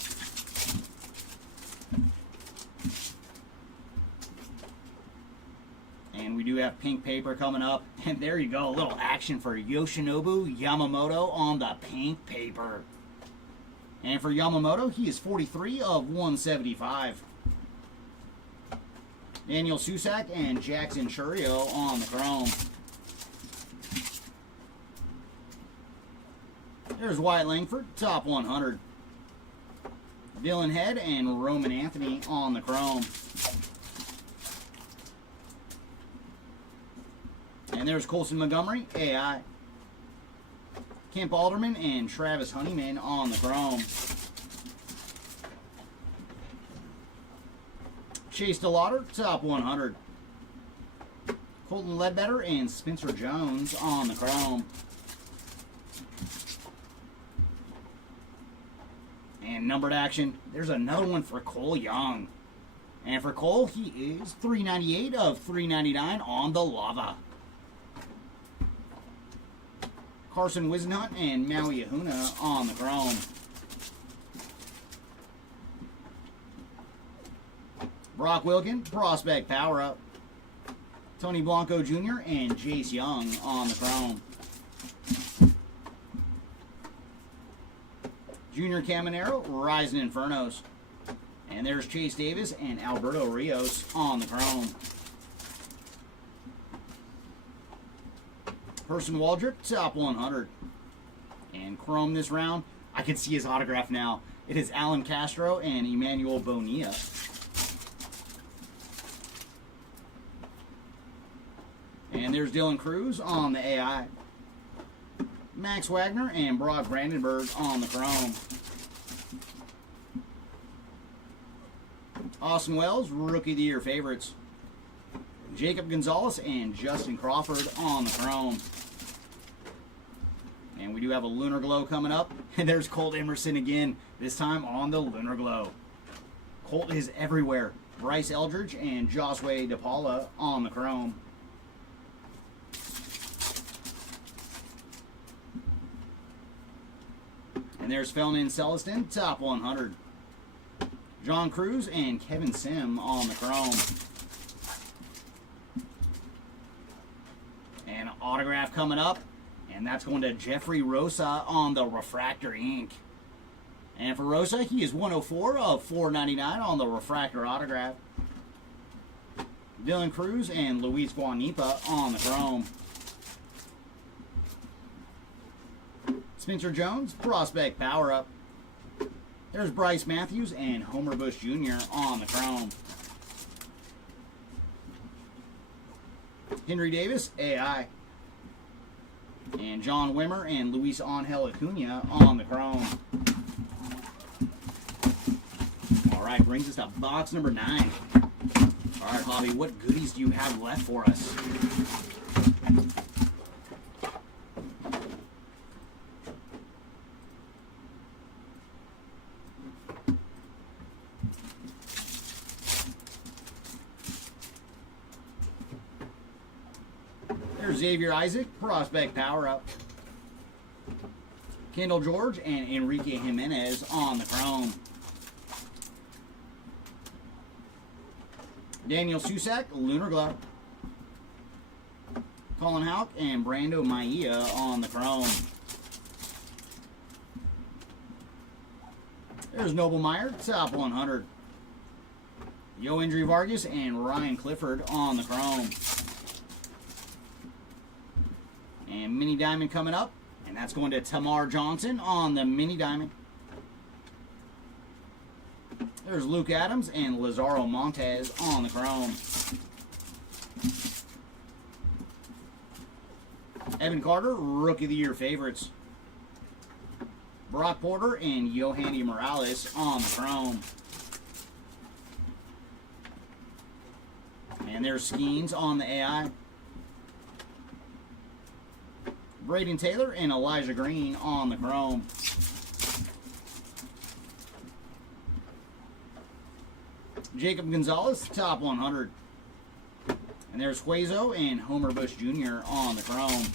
And we do have pink paper coming up. And there you go, a little action for Yoshinobu Yamamoto on the pink paper. And for Yamamoto, he is 43 of 175. Daniel Susak and Jackson Churio on the chrome. There's Wyatt Langford, top 100. Dylan Head and Roman Anthony on the chrome. And there's Colson Montgomery, AI. Kemp Alderman and Travis Honeyman on the chrome. Chase DeLauder, top 100. Colton Ledbetter and Spencer Jones on the chrome. And numbered action, there's another one for Cole Young. And for Cole, he is 398 of 399 on the lava. Carson Wisenhunt and Maui Ahuna on the chrome. Brock Wilkin, prospect power up. Tony Blanco Jr. and Jace Young on the chrome. Junior Caminero, Rising Infernos. And there's Chase Davis and Alberto Rios on the chrome. Person Waldrop, top 100. And chrome this round, I can see his autograph now. It is Alan Castro and Emmanuel Bonilla. And there's Dylan Cruz on the AI. Max Wagner and Brock Brandenburg on the chrome. Austin Wells, Rookie of the Year favorites. Jacob Gonzalez and Justin Crawford on the chrome. And we do have a Lunar Glow coming up. And there's Colt Emerson again, this time on the Lunar Glow. Colt is everywhere. Bryce Eldridge and Josue DePaula on the chrome. And there's Felnin Celestin, top 100. John Cruz and Kevin Sim on the chrome. And an autograph coming up. And that's going to Jeffrey Rosa on the Refractor Ink. And for Rosa, he is 104 of 499 on the Refractor autograph. Dylan Cruz and Luis Guanipa on the chrome. Spencer Jones, prospect power up. There's Bryce Matthews and Homer Bush Jr. on the chrome. Henry Davis, AI. And John Wimmer and Luis Angel Acuna on the chrome. All right, brings us to box number 9. All right, Hobby, what goodies do you have left for us? There's Xavier Isaac, prospect power up. Kendall George and Enrique Jimenez on the chrome. Daniel Susak, Lunar Glow. Colin Houck and Brando Maia on the chrome. There's Noble Meyer, top 100. Yoendry Vargas and Ryan Clifford on the chrome. And Mini Diamond coming up. And that's going to Tamar Johnson on the Mini Diamond. There's Luke Adams and Lazaro Montez on the chrome. Evan Carter, Rookie of the Year favorites. Brock Porter and Yohandy Morales on the chrome. And there's Skeens on the AI. Braden Taylor and Elijah Green on the chrome. Jacob Gonzalez, top 100. And there's Huezo and Homer Bush Jr. on the chrome.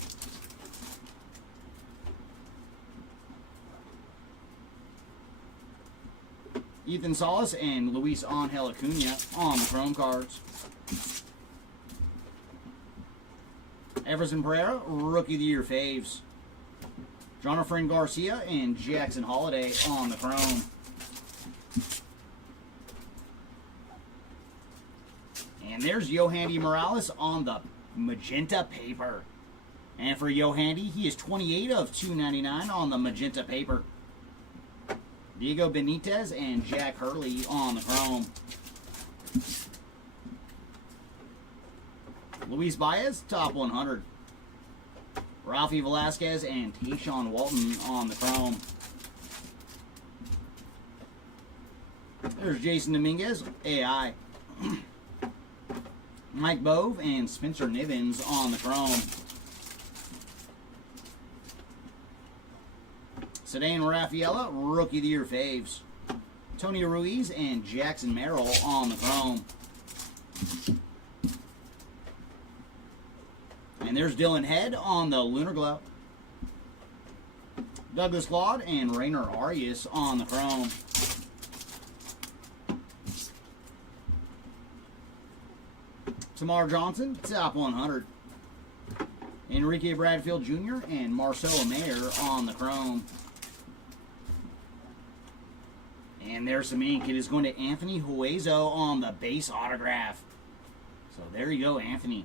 Ethan Salas and Luis Angel Acuna on the chrome cards. Everson Pereira, Rookie of the Year faves. Jonathan Garcia and Jackson Holiday on the chrome. And there's Yohandy Morales on the magenta paper. And for Yohandy, he is 28 of 299 on the magenta paper. Diego Benitez and Jack Hurley on the chrome. Luis Baez, top 100. Ralphie Velasquez and Tayshawn Walton on the chrome. There's Jason Dominguez, AI. Mike Bove and Spencer Nivens on the chrome. Cedane Raffaella, Rookie of the Year faves. Tony Ruiz and Jackson Merrill on the chrome. And there's Dylan Head on the Lunar Glow. Douglas Claude and Rainer Arias on the chrome. Tamar Johnson, top 100. Enrique Bradfield Jr. and Marcelo Mayer on the chrome. And there's some ink. It is going to Anthony Huezo on the base autograph. So there you go, Anthony.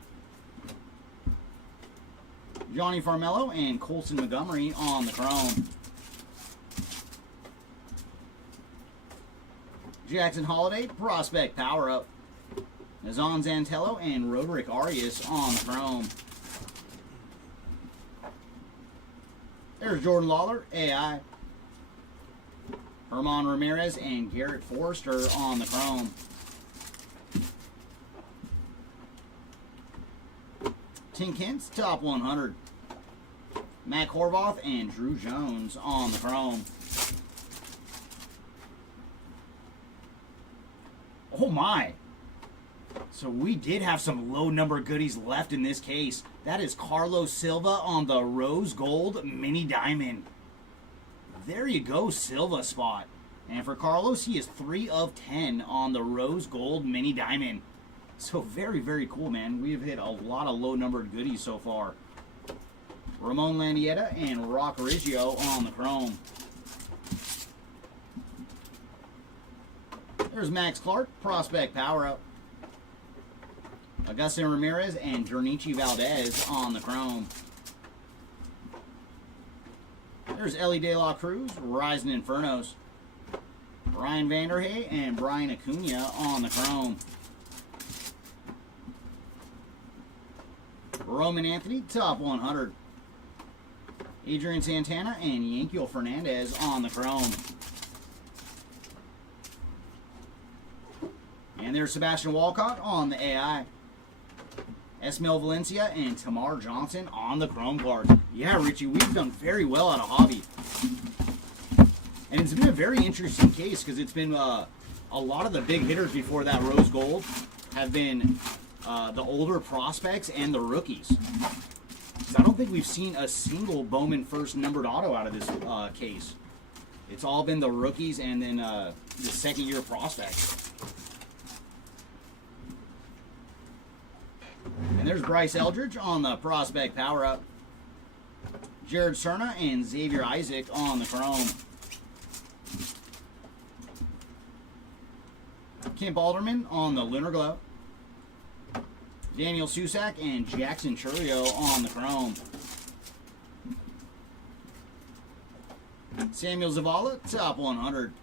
Johnny Farmello and Colson Montgomery on the chrome. Jackson Holiday, prospect power up. Nazan Zantello and Roderick Arias on the chrome. There's Jordan Lawler, AI. Herman Ramirez and Garrett Forrester on the chrome. Tink Hintz, top 100. Matt Horvath and Drew Jones on the chrome. Oh my! So we did have some low number goodies left in this case. That is Carlos Silva on the Rose Gold Mini Diamond. There you go, Silva spot. And for Carlos, he is 3 of 10 on the Rose Gold Mini Diamond. So very, very cool, man. We have hit a lot of low-numbered goodies so far. Ramon Landietta and Rock Riggio on the chrome. There's Max Clark, prospect power-up. Augustin Ramirez and Jernichi Valdez on the chrome. There's Ellie De La Cruz, Rising Infernos. Ryan Vanderhey and Brian Acuna on the chrome. Roman Anthony, top 100. Adrian Santana and Yankiel Fernandez on the chrome. And there's Sebastian Walcott on the AI. Esmail Valencia and Tamar Johnson on the Chrome cards. Yeah, Richie, we've done very well out of hobby. And it's been a very interesting case because it's been a lot of the big hitters before that rose gold have been the older prospects and the rookies. So I don't think we've seen a single Bowman first numbered auto out of this case. It's all been the rookies and then the second year prospects. And there's Bryce Eldridge on the prospect power up. Jared Cerna and Xavier Isaac on the chrome. Kemp Alderman on the lunar glow. Daniel Susak and Jackson Churio on the chrome. Samuel Zavala, top 100.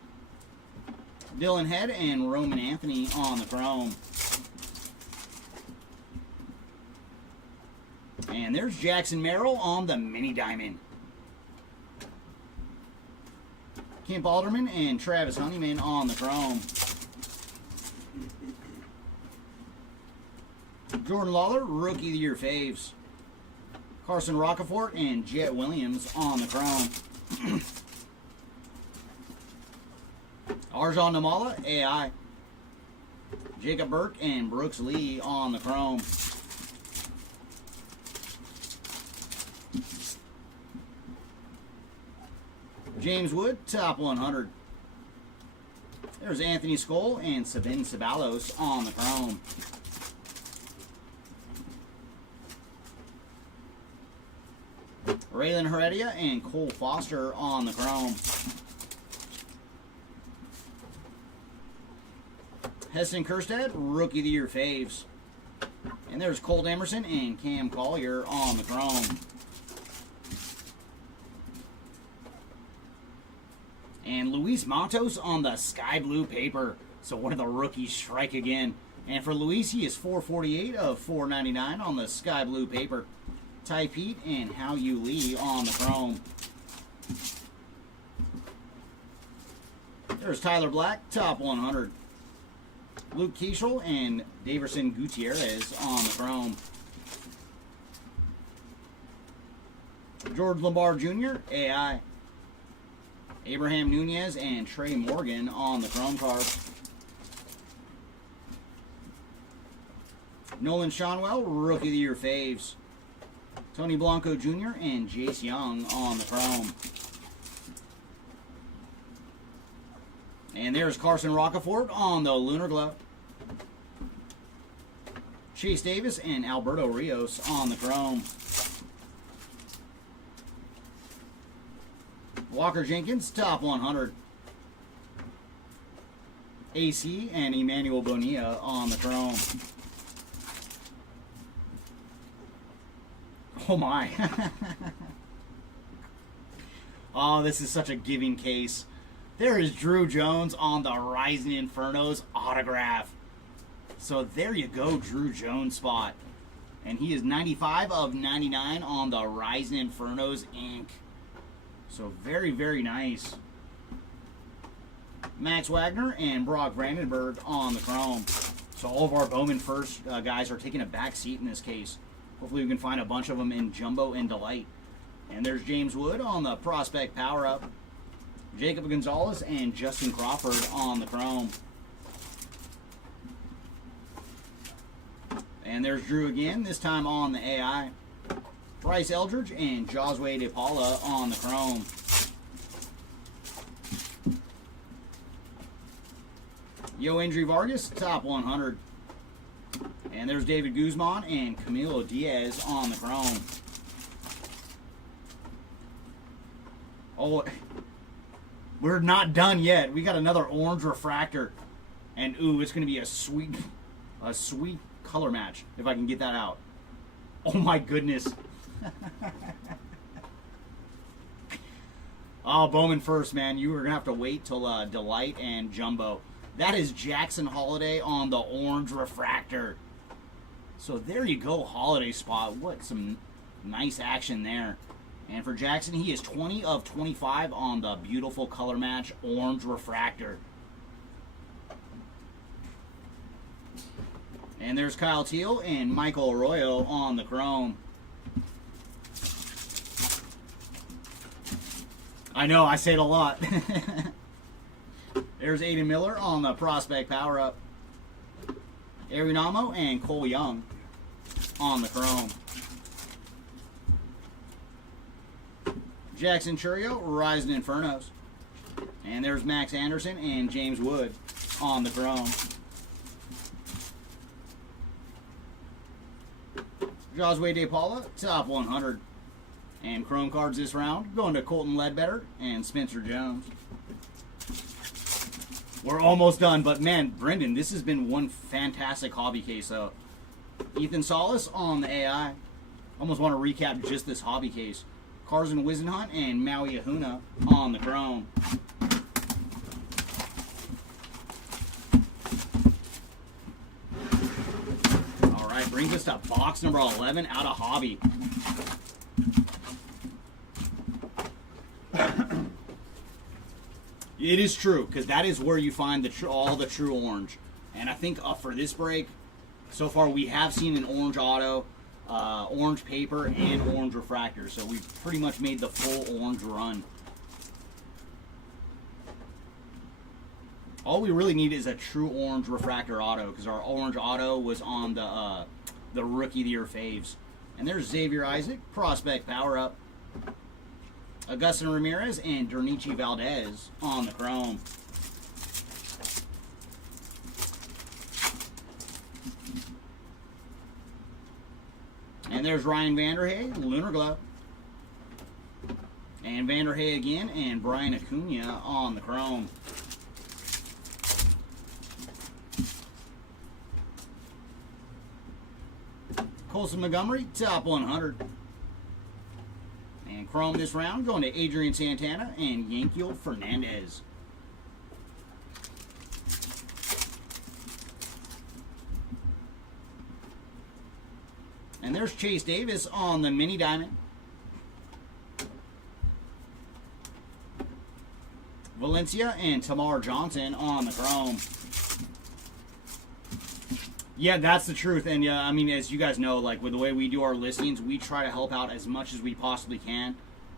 Dylan Head and Roman Anthony on the chrome. And there's Jackson Merrill on the mini diamond. Kemp Alderman and Travis Honeyman on the chrome. Jordan Lawler, Rookie of the Year faves. Carson Rocafort and Jet Williams on the chrome. Arjan Namala, AI. Jacob Burke and Brooks Lee on the chrome. James Wood, top 100. There's Anthony Skoll and Sabin Ceballos on the chrome. Raylan Heredia and Cole Foster on the chrome. Heston Kjerstad, Rookie of the Year faves. And there's Colt Emerson and Cam Collier on the chrome. And Luis Matos on the sky blue paper. So one of the rookies strike again. And for Luis, he is 448 of 499 on the sky blue paper. Ty Pete and Hao Yu Lee on the chrome. There's Tyler Black, top 100. Luke Keishel and Daverson Gutierrez on the chrome. George Lombard Jr., AI. Abraham Nunez and Trey Morgan on the chrome card. Nolan Shonwell, Rookie of the Year faves. Tony Blanco Jr. and Jace Young on the chrome. And there's Carson Rocafort on the lunar glow. Chase Davis and Alberto Rios on the chrome. Walker Jenkins, top 100. AC and Emmanuel Bonilla on the chrome. Oh my. Oh, this is such a giving case. There is Drew Jones on the Rising Infernos autograph. So there you go, Drew Jones spot. And he is 95 of 99 on the Rising Infernos Inc. So very, very nice. Max Wagner and Brock Brandenburg on the chrome. So all of our Bowman first guys are taking a back seat in this case. Hopefully we can find a bunch of them in Jumbo and Delight. And there's James Wood on the Prospect Power Up. Jacob Gonzalez and Justin Crawford on the chrome. And there's Drew again, this time on the AI. Bryce Eldridge and Josue De Paula on the chrome. Yoendry Vargas, top 100. And there's David Guzman and Camilo Diaz on the chrome. Oh, we're not done yet. We got another orange refractor. And ooh, it's going to be a sweet color match if I can get that out. Oh my goodness. Oh, Bowman first, man. You were going to have to wait till Delight and Jumbo. That is Jackson Holiday on the orange refractor. So there you go, Holiday spot. What some nice action there. And for Jackson, he is 20 of 25 on the beautiful color match orange refractor. And there's Kyle Teal and Michael Arroyo on the chrome. I know, I say it a lot. There's Aiden Miller on the prospect power-up. Arenamo and Cole Young on the chrome. Jackson Churio, Rising Infernos. And there's Max Anderson and James Wood on the chrome. Josue De Paula, top 100. And chrome cards this round going to Colton Ledbetter and Spencer Jones. We're almost done, but man, Brendan, this has been one fantastic hobby case. So, Ethan Solis on the AI. Almost want to recap just this hobby case. Carson Wisenhunt and Maui Ahuna on the chrome. All right, brings us to box number 11 out of hobby. It is true, because that is where you find all the true orange. And I think for this break, so far we have seen an orange auto, orange paper, and orange refractor. So we've pretty much made the full orange run. All we really need is a true orange refractor auto, because our orange auto was on the Rookie of the Year faves. And there's Xavier Isaac, prospect power-up. Augustin Ramirez and Dernici Valdez on the chrome. And there's Ryan Vanderhey, Lunar Glow. And Vanderhey again, and Brian Acuna on the chrome. Colson Montgomery, top 100. And chrome this round going to Adrian Santana and Yankiel Fernandez. And there's Chase Davis on the mini diamond. Valencia and Tamar Johnson on the chrome. Yeah, that's the truth. And I mean, as you guys know, like with the way we do our listings, we try to help out as much as we possibly can.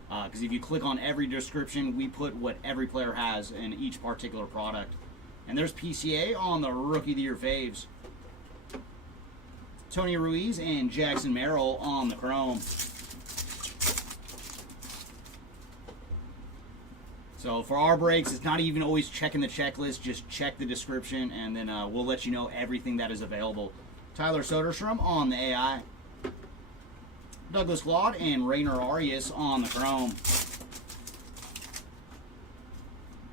Because if you click on every description, we put what every player has in each particular product. And there's PCA on the Rookie of the Year faves. Tony Ruiz and Jackson Merrill on the chrome. So for our breaks, it's not even always checking the checklist. Just check the description, and then we'll let you know everything that is available. Tyler Soderstrom on the AI. Douglas Claude and Rainer Arias on the chrome.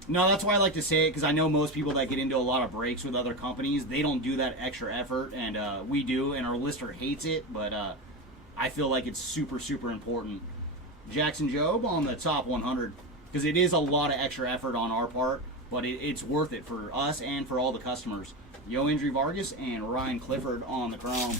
No, that's why I like to say it, because I know most people that get into a lot of breaks with other companies, they don't do that extra effort, and we do, and our lister hates it, but I feel like it's super, super important. Jackson Jobe on the top 100. Because it is a lot of extra effort on our part, but it's worth it for us and for all the customers. Yoendry Vargas and Ryan Clifford on the chrome.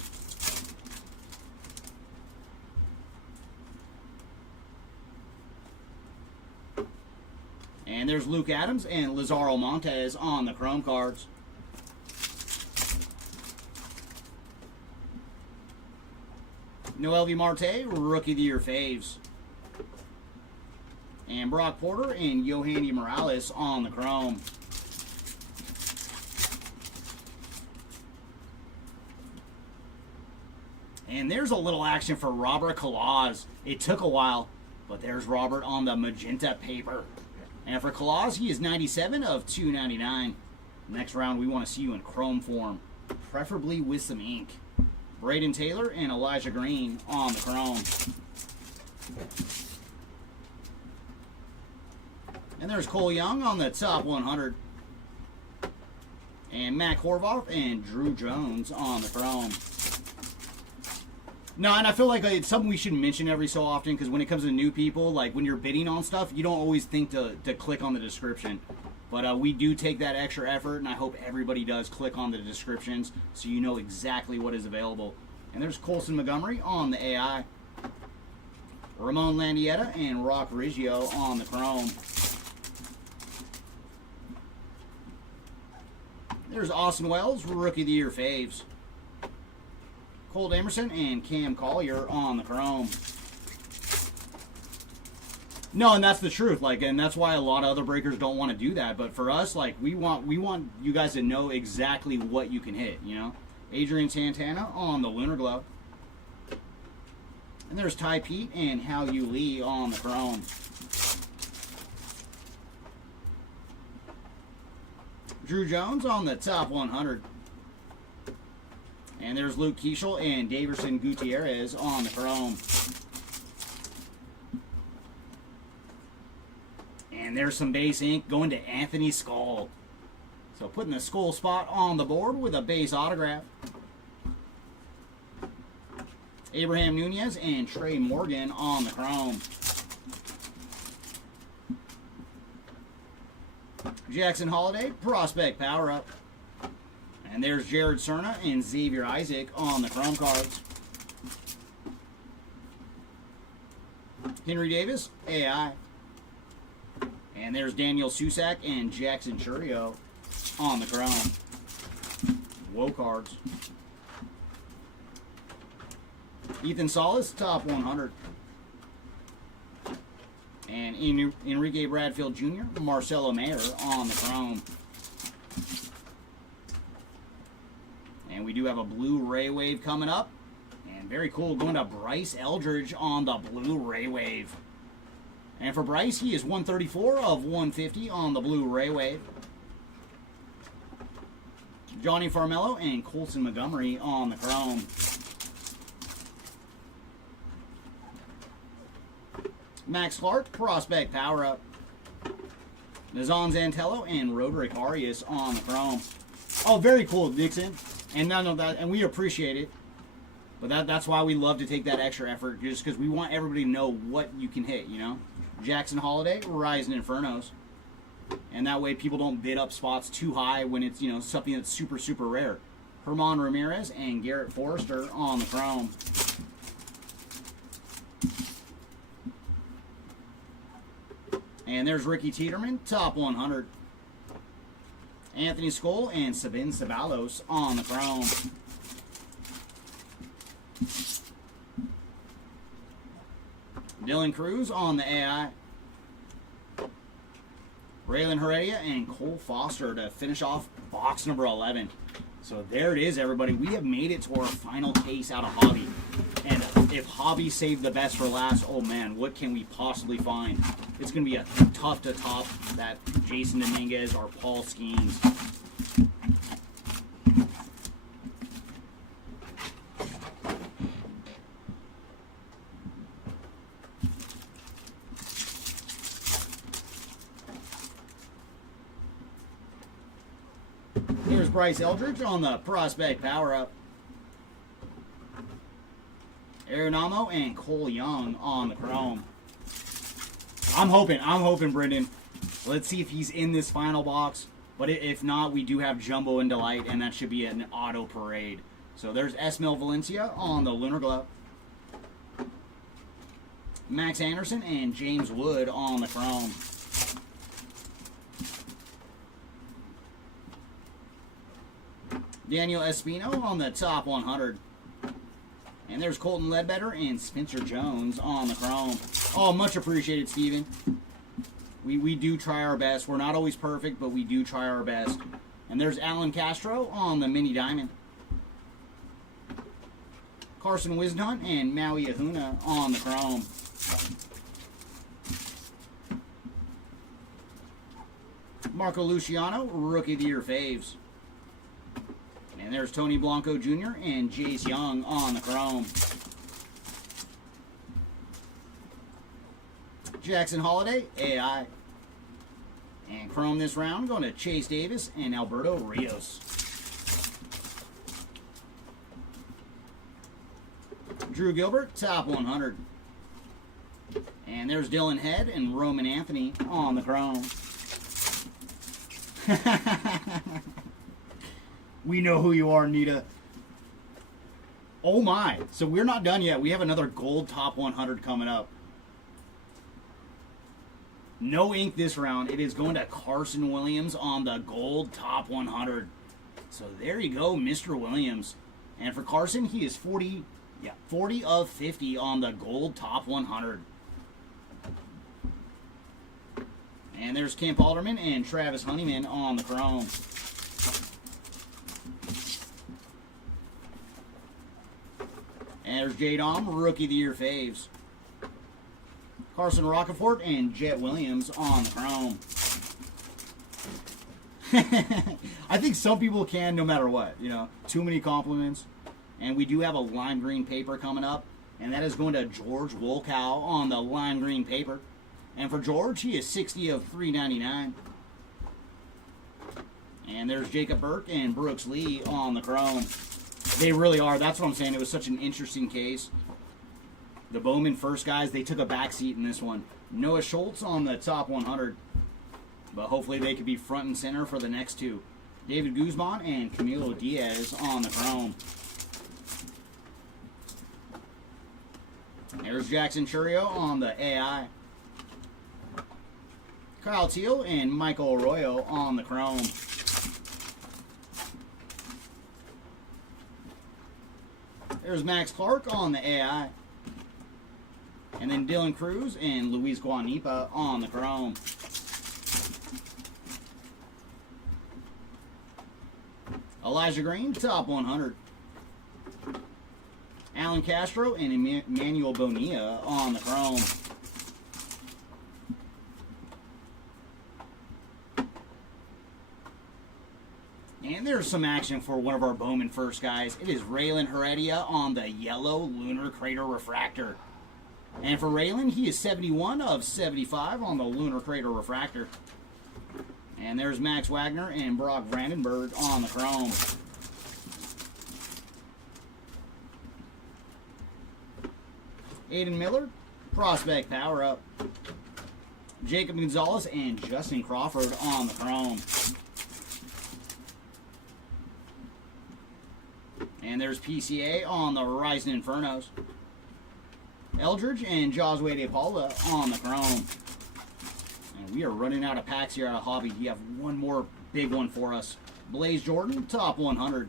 And there's Luke Adams and Lazaro Montes on the chrome cards. Noelvi Marte, Rookie of the Year faves. And Brock Porter and Yohanny Morales on the chrome. And there's a little action for Robert Kalaz. It took a while, but there's Robert on the magenta paper. And for Kalaz, he is 97 of 299. Next round, we want to see you in chrome form, preferably with some ink. Braden Taylor and Elijah Green on the chrome. And there's Cole Young on the top 100. And Matt Horvath and Drew Jones on the chrome. No, and I feel like it's something we should mention every so often, because when it comes to new people, like when you're bidding on stuff, you don't always think to click on the description. But we do take that extra effort, and I hope everybody does click on the descriptions so you know exactly what is available. And there's Colson Montgomery on the AI. Ramon Landietta and Rock Riggio on the chrome. There's Austin Wells, Rookie of the Year faves. Colt Emerson and Cam Collier on the chrome. No, and that's the truth. Like, and that's why a lot of other breakers don't want to do that. But for us, like, we want you guys to know exactly what you can hit. You know, Adrian Santana on the Lunar Glow, and there's Ty Pete and Hao Yu Lee on the chrome. Drew Jones on the top 100, and there's Luke Keeschel and Daverson Gutierrez on the chrome. And there's some base ink going to Anthony Skull. So putting the Skull spot on the board with a base autograph. Abraham Nunez and Trey Morgan on the chrome. Jackson Holiday, prospect power up. And there's Jared Cerna and Xavier Isaac on the chrome cards. Henry Davis, AI. And there's Daniel Susak and Jackson Churio on the chrome. Whoa cards. Ethan Solis, top 100. And Enrique Bradfield Jr., Marcelo Mayer on the chrome. And we do have a Blu-ray Wave coming up. And very cool, going to Bryce Eldridge on the Blu-ray Wave. And for Bryce, he is 134 of 150 on the Blu-ray Wave. Johnny Farmello and Colson Montgomery on the chrome. Max Clark, prospect power up. Nazan Zantello and Roderick Arias on the chrome. Oh, very cool, Dixon. And none of that, and we appreciate it. But that's why we love to take that extra effort, just because we want everybody to know what you can hit, you know? Jackson Holiday, Rising Infernos. And that way people don't bid up spots too high when it's, you know, something that's super, super rare. Herman Ramirez and Garrett Forrester on the chrome. And there's Ricky Tiedemann, top 100. Anthony Skoll and Sabin Ceballos on the chrome. Dylan Cruz on the AI. Raylan Heredia and Cole Foster to finish off box number 11. So there it is, everybody. We have made it to our final case out of Hobby. And if Hobby saved the best for last, oh man, what can we possibly find? It's going to be a tough to top that Jason Dominguez or Paul Skeens. Here's Bryce Eldridge on the prospect power up. Aaron Amo and Cole Young on the chrome. I'm hoping, Brendan. Let's see if he's in this final box. But if not, we do have Jumbo and Delight, and that should be an auto parade. So there's Esmel Valencia on the Lunar Glow. Max Anderson and James Wood on the chrome. Daniel Espino on the top 100. And there's Colton Ledbetter and Spencer Jones on the chrome. Oh, much appreciated, Steven. We do try our best. We're not always perfect, but we do try our best. And there's Alan Castro on the Mini Diamond. Carson Wisdom and Maui Ahuna on the chrome. Marco Luciano, Rookie of the Year faves. And there's Tony Blanco Jr. and Jace Young on the chrome. Jackson Holiday, AI. And chrome this round going to Chase Davis and Alberto Rios. Drew Gilbert, top 100. And there's Dylan Head and Roman Anthony on the chrome. We know who you are, Nita. Oh my. So we're not done yet. We have another gold top 100 coming up. No ink this round. It is going to Carson Williams on the gold top 100. So there you go, Mr. Williams. And for Carson, he is 40 of 50 on the gold top 100. And there's Camp Alderman and Travis Honeyman on the chrome. And there's J-Dom, Rookie of the Year faves. Carson Rockefeller and Jet Williams on the chrome. I think some people can no matter what, you know. Too many compliments. And we do have a lime green paper coming up. And that is going to George Wolkow on the lime green paper. And for George, he is 60 of 399. And there's Jacob Burke and Brooks Lee on the chrome. They really are. That's what I'm saying. It was such an interesting case. The Bowman first guys, they took a backseat in this one. Noah Schultz on the top 100. But hopefully they could be front and center for the next two. David Guzman and Camilo Diaz on the chrome. There's Jackson Churio on the AI. Kyle Teal and Michael Arroyo on the chrome. There's Max Clark on the AI. And then Dylan Cruz and Luis Guanipa on the chrome. Elijah Green, top 100. Alan Castro and Emmanuel Bonilla on the chrome. And there's some action for one of our Bowman first guys. It is Raylan Heredia on the yellow Lunar Crater Refractor. And for Raylan, he is 71 of 75 on the Lunar Crater Refractor. And there's Max Wagner and Brock Brandenburg on the chrome. Aiden Miller, Prospect Power Up. Jacob Gonzalez and Justin Crawford on the chrome. And there's PCA on the Rising Infernos. Eldridge and Josue De Paula on the chrome. And we are running out of packs here at a hobby. You have one more big one for us. Blaze Jordan, top 100.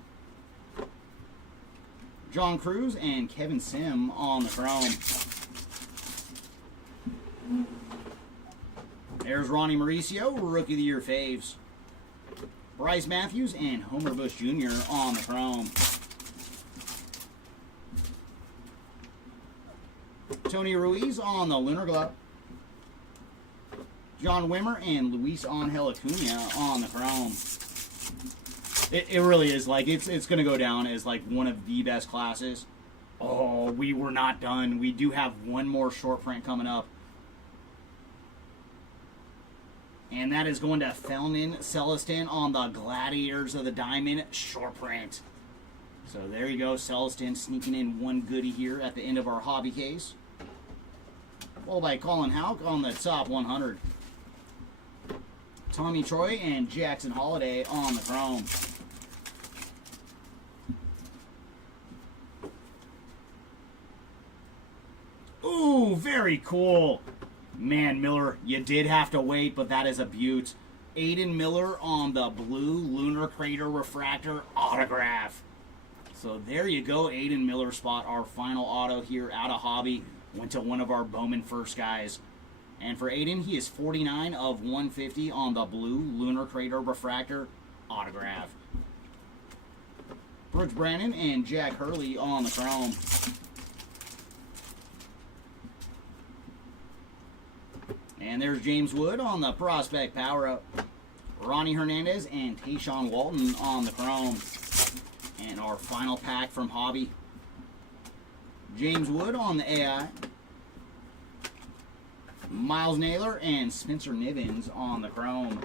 John Cruz and Kevin Sim on the chrome. There's Ronnie Mauricio, Rookie of the Year faves. Bryce Matthews and Homer Bush Jr. on the chrome. Tony Ruiz on the Lunar Glove. John Wimmer and Luis Angel Acuna on the chrome. It really is like it's going to go down as like one of the best classes. Oh, we were not done. We do have one more short print coming up. And that is going to Felnin Celestin on the Gladiators of the Diamond short print. So there you go, Celestin sneaking in one goodie here at the end of our hobby case. Followed by Colin Houck on the top 100. Tommy Troy and Jackson Holiday on the chrome. Ooh, very cool. Man, Miller, you did have to wait, but that is a beaut. Aiden Miller on the blue Lunar Crater Refractor autograph. So there you go, Aiden Miller spot our final auto here out of hobby. Went to one of our Bowman first guys. And for Aiden, he is 49 of 150 on the blue Lunar Crater Refractor autograph. Brooks Brannon and Jack Hurley on the chrome. And there's James Wood on the Prospect Power Up. Ronnie Hernandez and Tayshawn Walton on the chrome. And our final pack from hobby. James Wood on the AI. Miles Naylor and Spencer Nivens on the chrome.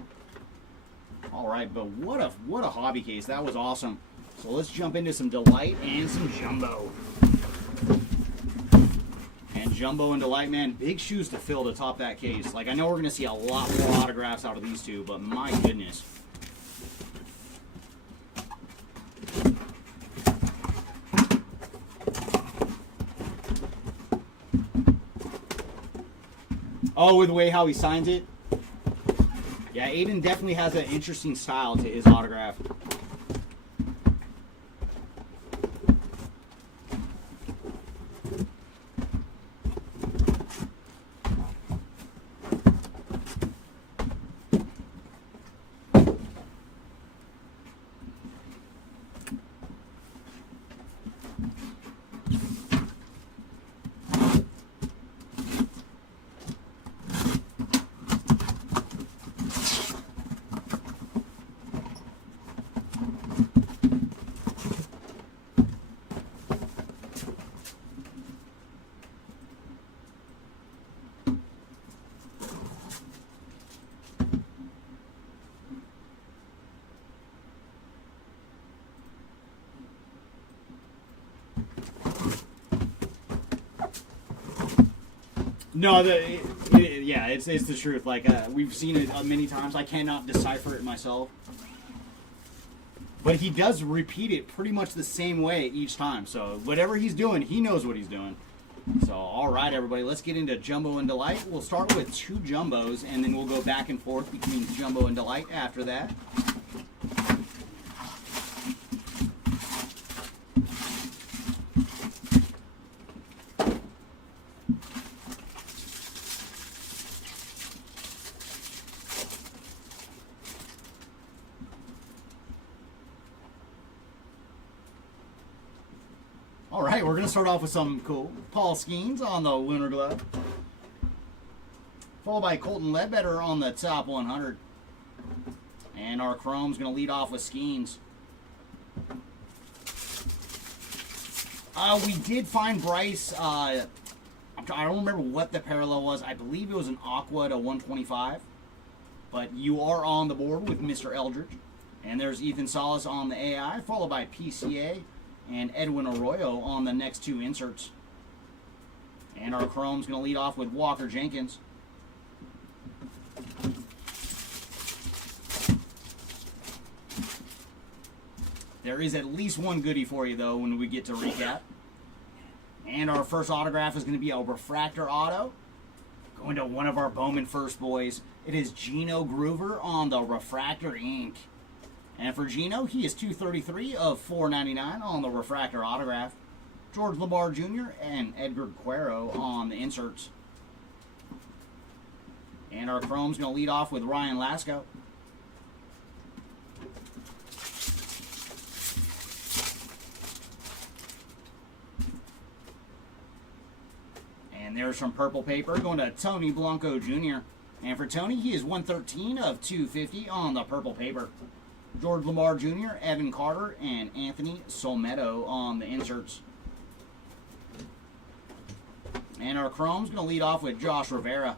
All right, but what a hobby case. That was awesome. So let's jump into some Delight and some Jumbo. And Jumbo and Delight, man, big shoes to fill to top that case. Like, I know we're going to see a lot more autographs out of these two, but my goodness. Oh, with the way how he signs it? Yeah, Aiden definitely has an interesting style to his autograph. No, yeah, it's the truth. Like we've seen it many times. I cannot decipher it myself, but he does repeat it pretty much the same way each time. So whatever he's doing, he knows what he's doing. So all right, everybody, let's get into Jumbo and Delight. We'll start with 2 jumbos, and then we'll go back and forth between Jumbo and Delight after that. All right, we're going to start off with some cool Paul Skeens on the Lunar Glove, followed by Colton Ledbetter on the top 100. And our Chrome's going to lead off with Skeens. We did find Bryce. I don't remember what the parallel was. I believe it was an Aqua to 125. But you are on the board with Mr. Eldridge. And there's Ethan Salas on the AI, followed by PCA and Edwin Arroyo on the next 2 inserts. And our Chrome's going to lead off with Walker Jenkins. There is at least one goodie for you, though, when we get to recap. And our first autograph is going to be a refractor auto. Going to one of our Bowman first boys. It is Gino Groover on the refractor ink. And for Gino, he is 233 of 499 on the refractor autograph. George Lamar Jr. and Edgar Cuero on the inserts. And our Chrome's going to lead off with Ryan Lasko. And there's some purple paper going to Tony Blanco Jr. And for Tony, he is 113 of 250 on the purple paper. George Lamar Jr., Evan Carter, and Anthony Solmetto on the inserts. And our Chrome's going to lead off with Josh Rivera.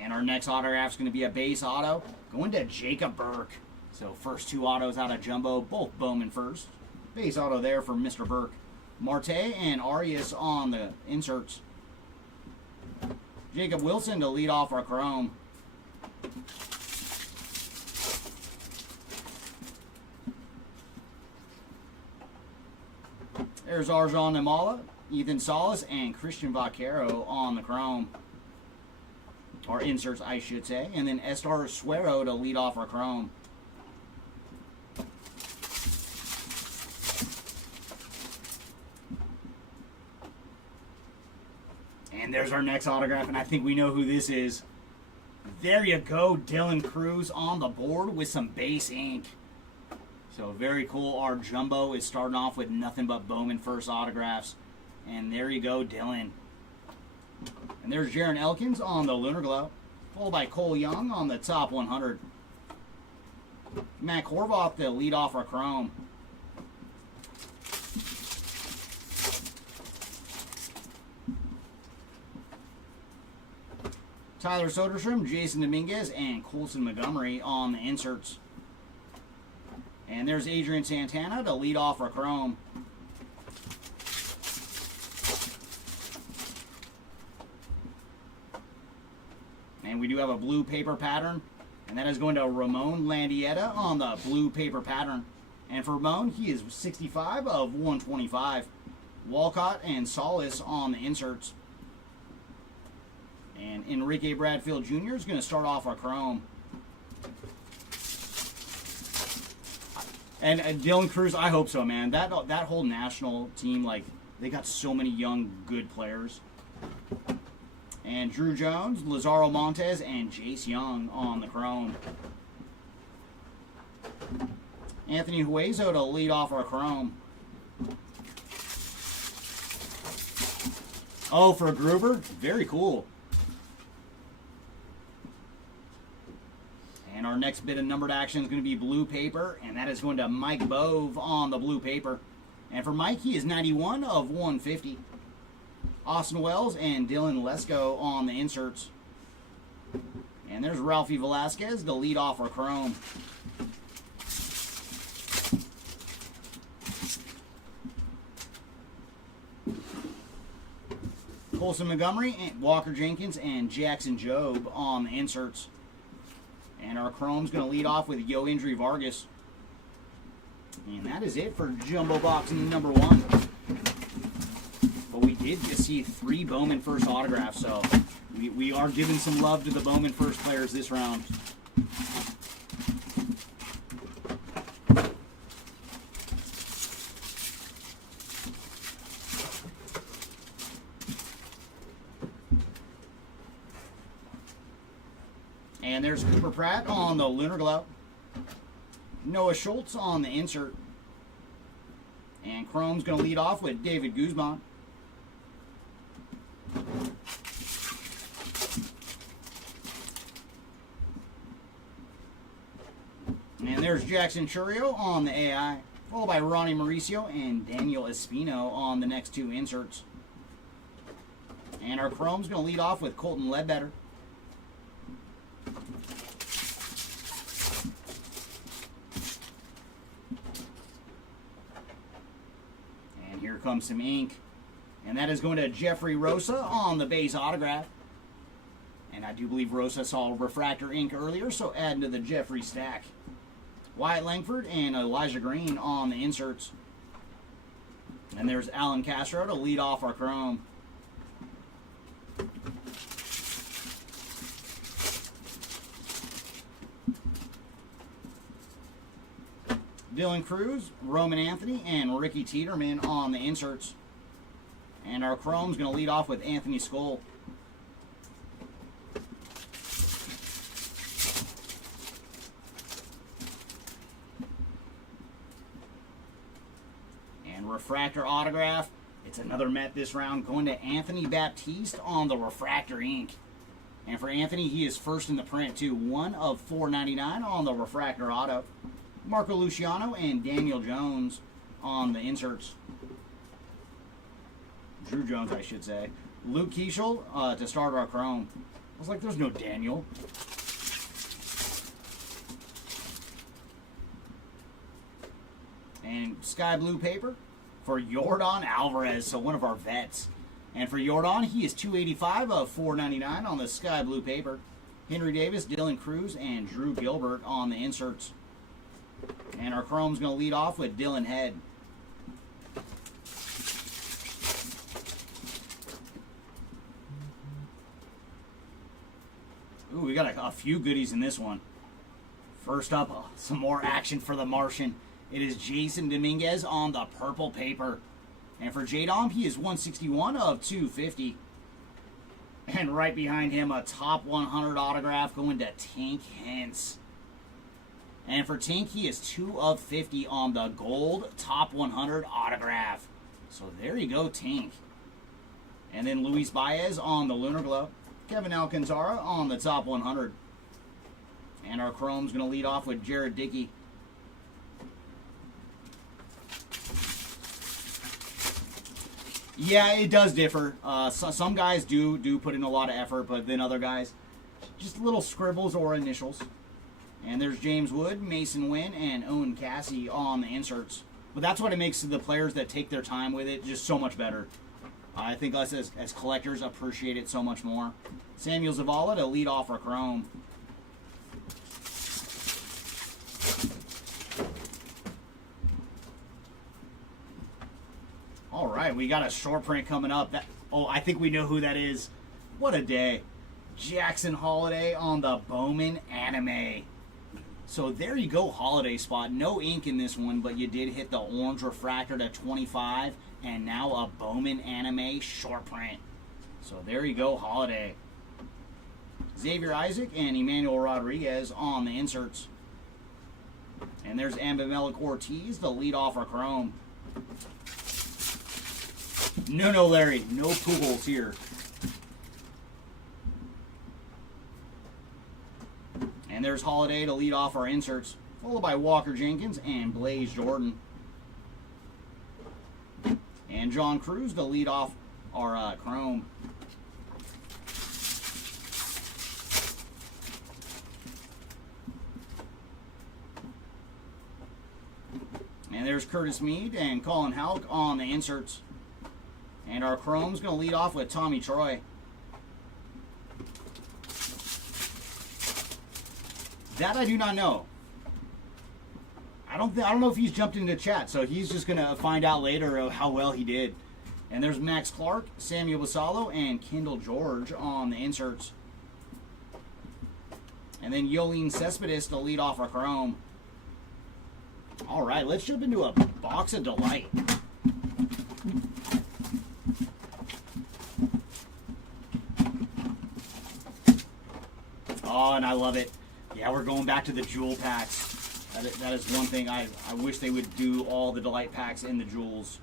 And our next autograph is going to be a base auto going to Jacob Burke. So first 2 autos out of Jumbo, both Bowman first. Base auto there for Mr. Burke. Marte and Arias on the inserts. Jacob Wilson to lead off our Chrome. There's Arjan Imala, Ethan Salas, and Christian Vaquero on the Chrome. Or inserts, I should say. And then Estar Suero to lead off our Chrome. And there's our next autograph, and I think we know who this is. There you go, Dylan Cruz on the board with some base ink. So very cool. Our Jumbo is starting off with nothing but Bowman first autographs. And there you go, Dylan. And there's Jaron Elkins on the Lunar Glow, followed by Cole Young on the top 100. Matt Horvath to lead off our Chrome. Tyler Soderstrom, Jason Dominguez, and Colson Montgomery on the inserts. And there's Adrian Santana to lead off our Chrome. And we do have a blue paper pattern, and that is going to Ramon Landietta on the blue paper pattern. And for Ramon, he is 65 of 125. Walcott and Solis on the inserts. And Enrique Bradfield Jr. is going to start off our Chrome. And Dylan Cruz, I hope so, man. That whole national team, like, they got so many young, good players. And Drew Jones, Lazaro Montes, and Jace Young on the Chrome. Anthony Hueso to lead off our Chrome. Oh, for Gruber? Very cool. And our next bit of numbered action is going to be blue paper, and that is going to Mike Bove on the blue paper. And for Mike, he is 91 of 150. Austin Wells and Dylan Lesko on the inserts. And there's Ralphie Velasquez to lead off our Chrome. Colson Montgomery, and Walker Jenkins, and Jackson Jobe on the inserts. And our chrome's going to lead off with Yo Injury Vargas. And that is it for Jumbo Boxing number 1. But we did just see 3 Bowman first autographs, so we are giving some love to the Bowman first players this round. And there's Cooper Pratt on the Lunar Glow. Noah Schultz on the insert. And chrome's going to lead off with David Guzman. And there's Jackson Churio on the AI, followed by Ronnie Mauricio and Daniel Espino on the next 2 inserts. And our chrome's going to lead off with Colton Ledbetter. And here comes some ink. And that is going to Jeffrey Rosa on the base autograph. And I do believe Rosa saw refractor ink earlier, so adding to the Jeffrey stack. Wyatt Langford and Elijah Green on the inserts. And there's Alan Castro to lead off our chrome. Dylan Cruz, Roman Anthony, and Ricky Tiedemann on the inserts. And our chrome's going to lead off with Anthony Skoll. And refractor autograph. It's another Met this round, going to Anthony Baptiste on the refractor ink. And for Anthony, he is first in the print too. 1 of 499 on the refractor auto. Marco Luciano and Daniel Jones on the inserts. Drew Jones, I should say. Luke Keishel to start our chrome. I was like, there's no Daniel. And sky blue paper for Yordan Alvarez, so one of our vets. And for Yordan, he is 285 of 499 on the sky blue paper. Henry Davis, Dylan Cruz, and Drew Gilbert on the inserts. And our chrome's going to lead off with Dylan Head. Ooh, we got a few goodies in this one. First up, some more action for the Martian. It is Jason Dominguez on the purple paper. And for J-Dom, he is 161 of 250. And right behind him, a top 100 autograph going to Tink Hintz. And for Tink, he is 2 of 50 on the gold top 100 autograph. So there you go, Tink. And then Luis Baez on the Lunar Glow. Kevin Alcantara on the top 100. And our chrome's going to lead off with Jared Dickey. Yeah, it does differ. Some guys do put in a lot of effort, but then other guys, just little scribbles or initials. And there's James Wood, Mason Wynn, and Owen Cassie on the inserts. But that's what it makes the players that take their time with it just so much better. I think us as collectors appreciate it so much more. Samuel Zavala to lead off our chrome. All right, we got a short print coming up. I think we know who that is. What a day. Jackson Holiday on the Bowman Anime. So there you go, holiday spot. No ink in this one, but you did hit the orange refractor to 25, and now a Bowman Anime short print. So there you go, holiday. Xavier Isaac and Emmanuel Rodriguez on the inserts. And there's Abimelech Ortiz to lead off our chrome. No, Larry. No Pujols here. And there's Holiday to lead off our inserts, followed by Walker Jenkins and Blaze Jordan. And John Cruz to lead off our chrome. And there's Curtis Mead and Colin Houck on the inserts. And our chrome's going to lead off with Tommy Troy. That I do not know. I don't know if he's jumped into chat, so he's just going to find out later of how well he did. And there's Max Clark, Samuel Basallo, and Kendall George on the inserts. And then Yolene Cespedes to lead off our chrome. All right, let's jump into a box of delight. Oh, and I love it. Yeah, we're going back to the jewel packs. That is one thing I wish they would do all the delight packs in the jewels.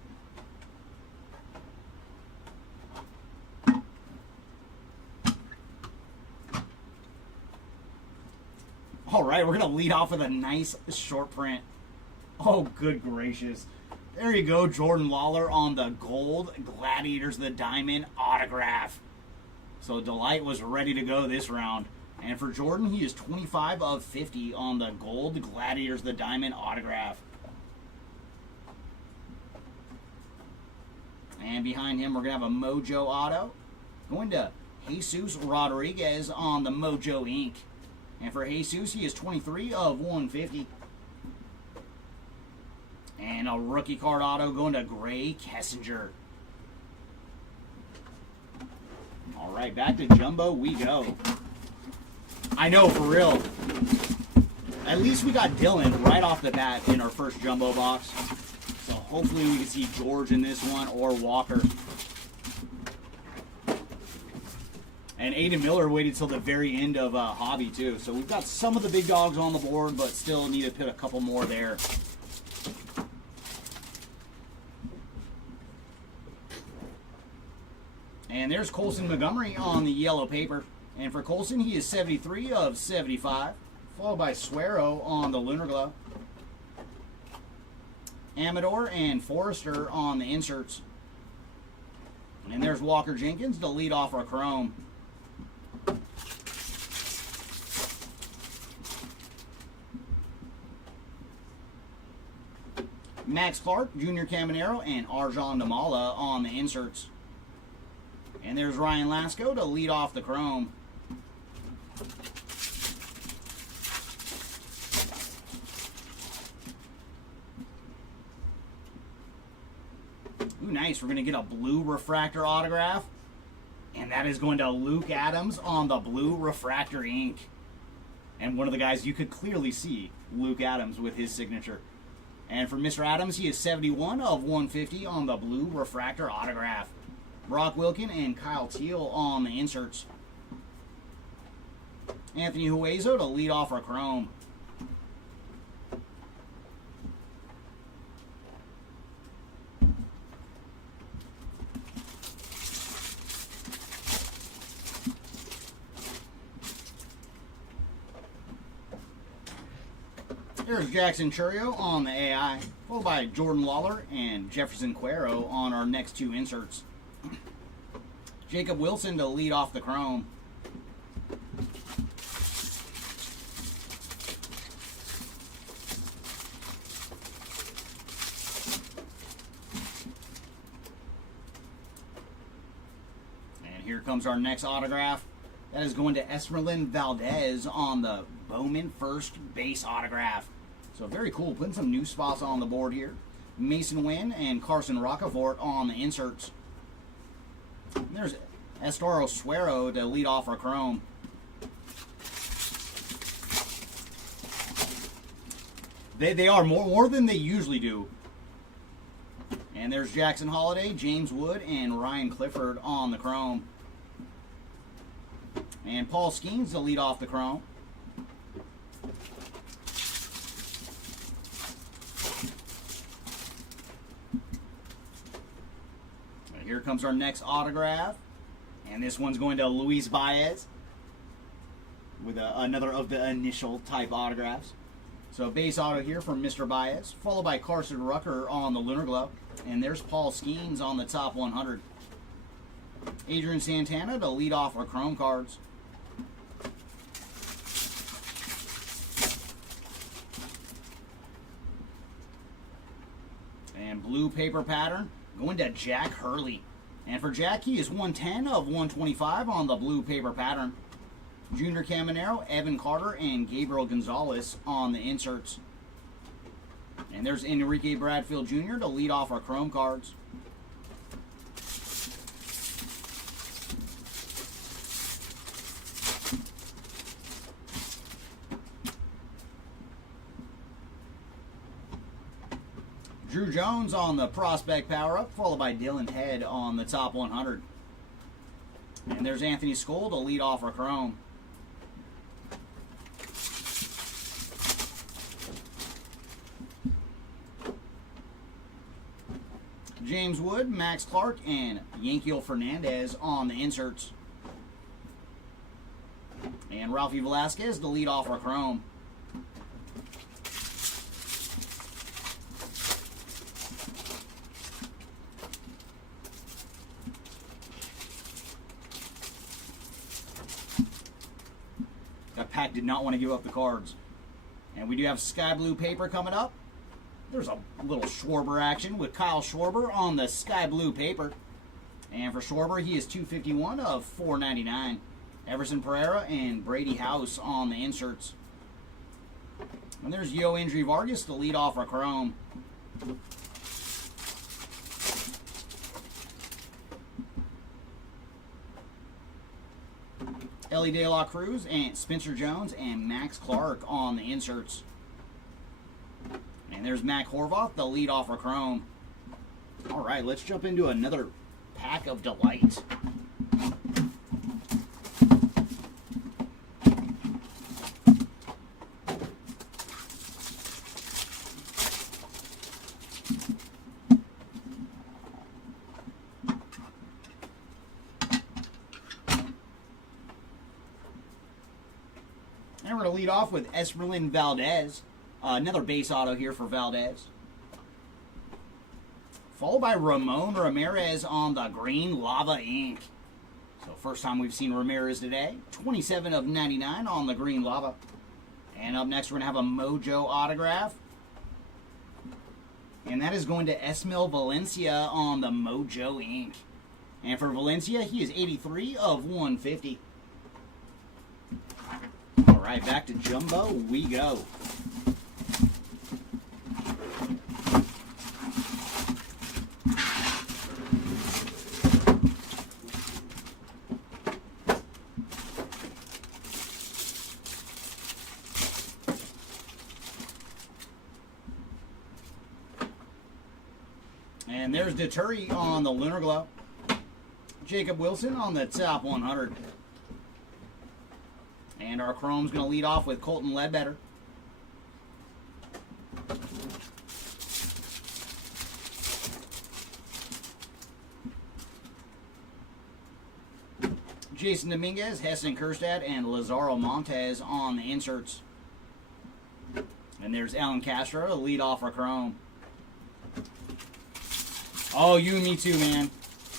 All right, we're going to lead off with a nice short print. Oh, good gracious. There you go, Jordan Lawler on the gold Gladiators of the Diamond autograph. So Delight was ready to go this round. And for Jordan, he is 25 of 50 on the gold Gladiators of the Diamond autograph. And behind him, we're going to have a Mojo auto. Going to Jesus Rodriguez on the Mojo Ink. And for Jesus, he is 23 of 150. And a rookie card auto going to Gray Kessinger. All right, back to Jumbo we go. I know, for real. At least we got Dylan right off the bat in our first Jumbo box. So hopefully we can see George in this one or Walker. And Aiden Miller waited till the very end of Hobby, too. So we've got some of the big dogs on the board, but still need to put a couple more there. And there's Colson Montgomery on the yellow paper. And for Colson, he is 73 of 75. Followed by Suero on the Lunar Glow. Amador and Forrester on the inserts. And there's Walker Jenkins to lead off our chrome. Max Clark, Junior Caminero, and Arjan Namala on the inserts. And there's Ryan Lasco to lead off the chrome. Ooh, nice. We're going to get a blue refractor autograph. And that is going to Luke Adams on the blue refractor ink. And one of the guys you could clearly see, Luke Adams with his signature. And for Mr. Adams, he is 71 of 150 on the blue refractor autograph. Brock Wilkin and Kyle Teal on the inserts. Anthony Hueso to lead off our chrome. There's Jackson Churio on the AI, followed by Jordan Lawler and Jefferson Cuero on our next two inserts. Jacob Wilson to lead off the chrome. And here comes our next autograph. That is going to Esmeralyn Valdez on the Bowman first base autograph. So very cool. Putting some new spots on the board here. Mason Wynn and Carson Rocafort on the inserts. And there's Estaro Suero to lead off our chrome. They are more than they usually do. And there's Jackson Holiday, James Wood, and Ryan Clifford on the chrome. And Paul Skeens to lead off the chrome. And here comes our next autograph. And this one's going to Luis Baez with another of the initial type autographs. So base auto here from Mr. Baez, followed by Carson Rucker on the Lunar Glow. And there's Paul Skeens on the top 100. Adrian Santana to lead off our chrome cards. And blue paper pattern going to Jack Hurley. And for Jack, he is 110 of 125 on the blue paper pattern. Junior Caminero, Evan Carter, and Gabriel Gonzalez on the inserts. And there's Enrique Bradfield Jr. to lead off our chrome cards. Drew Jones on the prospect power-up, followed by Dylan Head on the top 100. And there's Anthony Skoll to lead off our chrome. James Wood, Max Clark, and Yankiel Fernandez on the inserts. And Ralphie Velasquez to lead off our chrome. That pack did not want to give up the cards. And we do have sky blue paper coming up. There's a little Schwarber action with Kyle Schwarber on the sky blue paper. And for Schwarber, he is 251 of 499. Everson Pereira and Brady House on the inserts. And there's Yo Indri Vargas to lead off our chrome. Ellie De La Cruz and Spencer Jones and Max Clark on the inserts. And there's Mac Horvath, the lead off our chrome. All right, let's jump into another pack of delight. And we're going to lead off with Esmeralyn Valdez. Another base auto here for Valdez. Followed by Ramon Ramirez on the green lava ink. So first time we've seen Ramirez today. 27 of 99 on the green lava. And up next we're going to have a Mojo autograph. And that is going to Esmil Valencia on the Mojo ink. And for Valencia, he is 83 of 150. All right, back to Jumbo we go. And there's Deturi on the Lunar Glow. Jacob Wilson on the top 100. And our chrome's going to lead off with Colton Ledbetter. Jason Dominguez, Heston Kjerstad, and Lazaro Montes on the inserts. And there's Alan Castro to lead off our chrome. Oh, you and me too, man.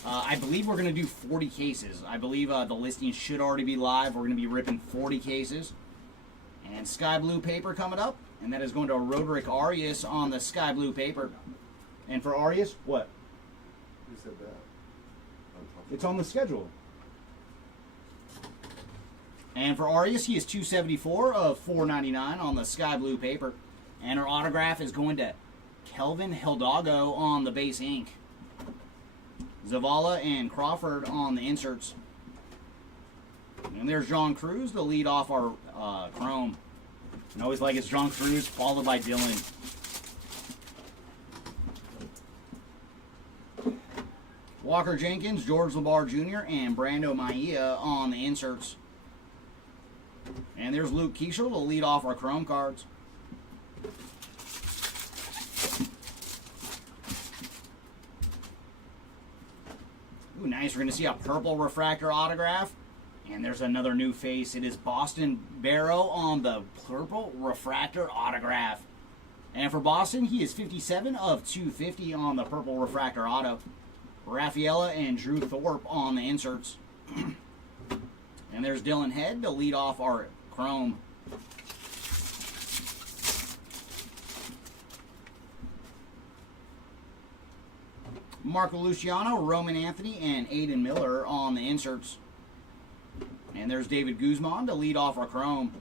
I believe we're going to do 40 cases. I believe the listing should already be live. We're going to be ripping 40 cases. And sky blue paper coming up. And that is going to Roderick Arias on the sky blue paper. And for Arias, what? Who said that? It's on the schedule. And for Arias, he is 274 of 499 on the sky blue paper. And our autograph is going to Kelvin Hidalgo on the base ink. Zavala and Crawford on the inserts. And there's John Cruz to lead off our chrome. And always like it's John Cruz followed by Dylan. Walker Jenkins, George LeBar Jr., and Brando Maia on the inserts. And there's Luke Keishel to lead off our chrome cards. Ooh, nice. We're going to see a purple refractor autograph. And there's another new face. It is Boston Barrow on the purple refractor autograph. And for Boston, he is 57 of 250 on the purple refractor auto. Rafaela and Drew Thorpe on the inserts. And there's Dylan Head to lead off our chrome. Marco Luciano, Roman Anthony, and Aiden Miller on the inserts. And there's David Guzman to lead off our chrome.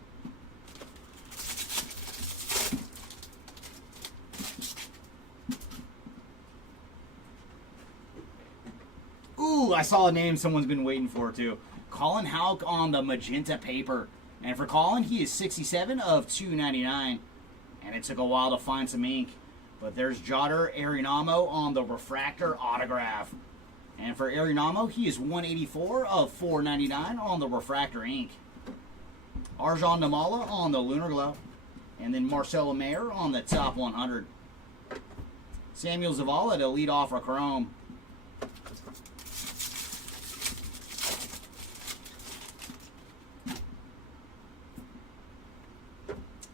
Ooh, I saw a name someone's been waiting for too. Colin Houck on the magenta paper. And for Colin, he is 67 of 299. And it took a while to find some ink. But there's Jodder Arinamo on the refractor autograph. And for Arinamo, he is 184 of 499 on the refractor ink. Arjan Namala on the Lunar Glow. And then Marcelo Mayer on the top 100. Samuel Zavala to lead off our chrome.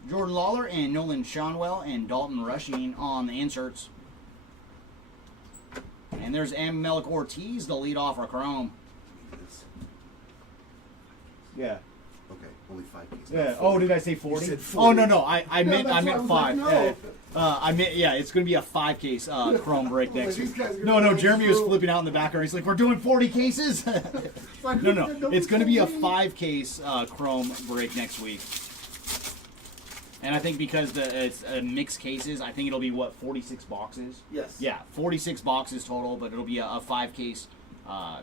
Jordan Lawler and Nolan Shonwell and Dalton Rushing on the inserts. And there's M. Melik Ortiz to lead off our chrome. Yeah. Okay, only 5 cases. Yeah. Oh, did I say 40? You said 40. Oh no, I meant that's why I was 5. like, no. I meant it's going to be a 5 case chrome break next These week. guys are No, gonna Jeremy was go flipping out in the background. He's like, "We're doing 40 cases." No, it's going to be a 5 case chrome break next week. And I think because it's mixed cases, I think it'll be 46 boxes. Yes. Yeah, 46 boxes total, but it'll be a 5 case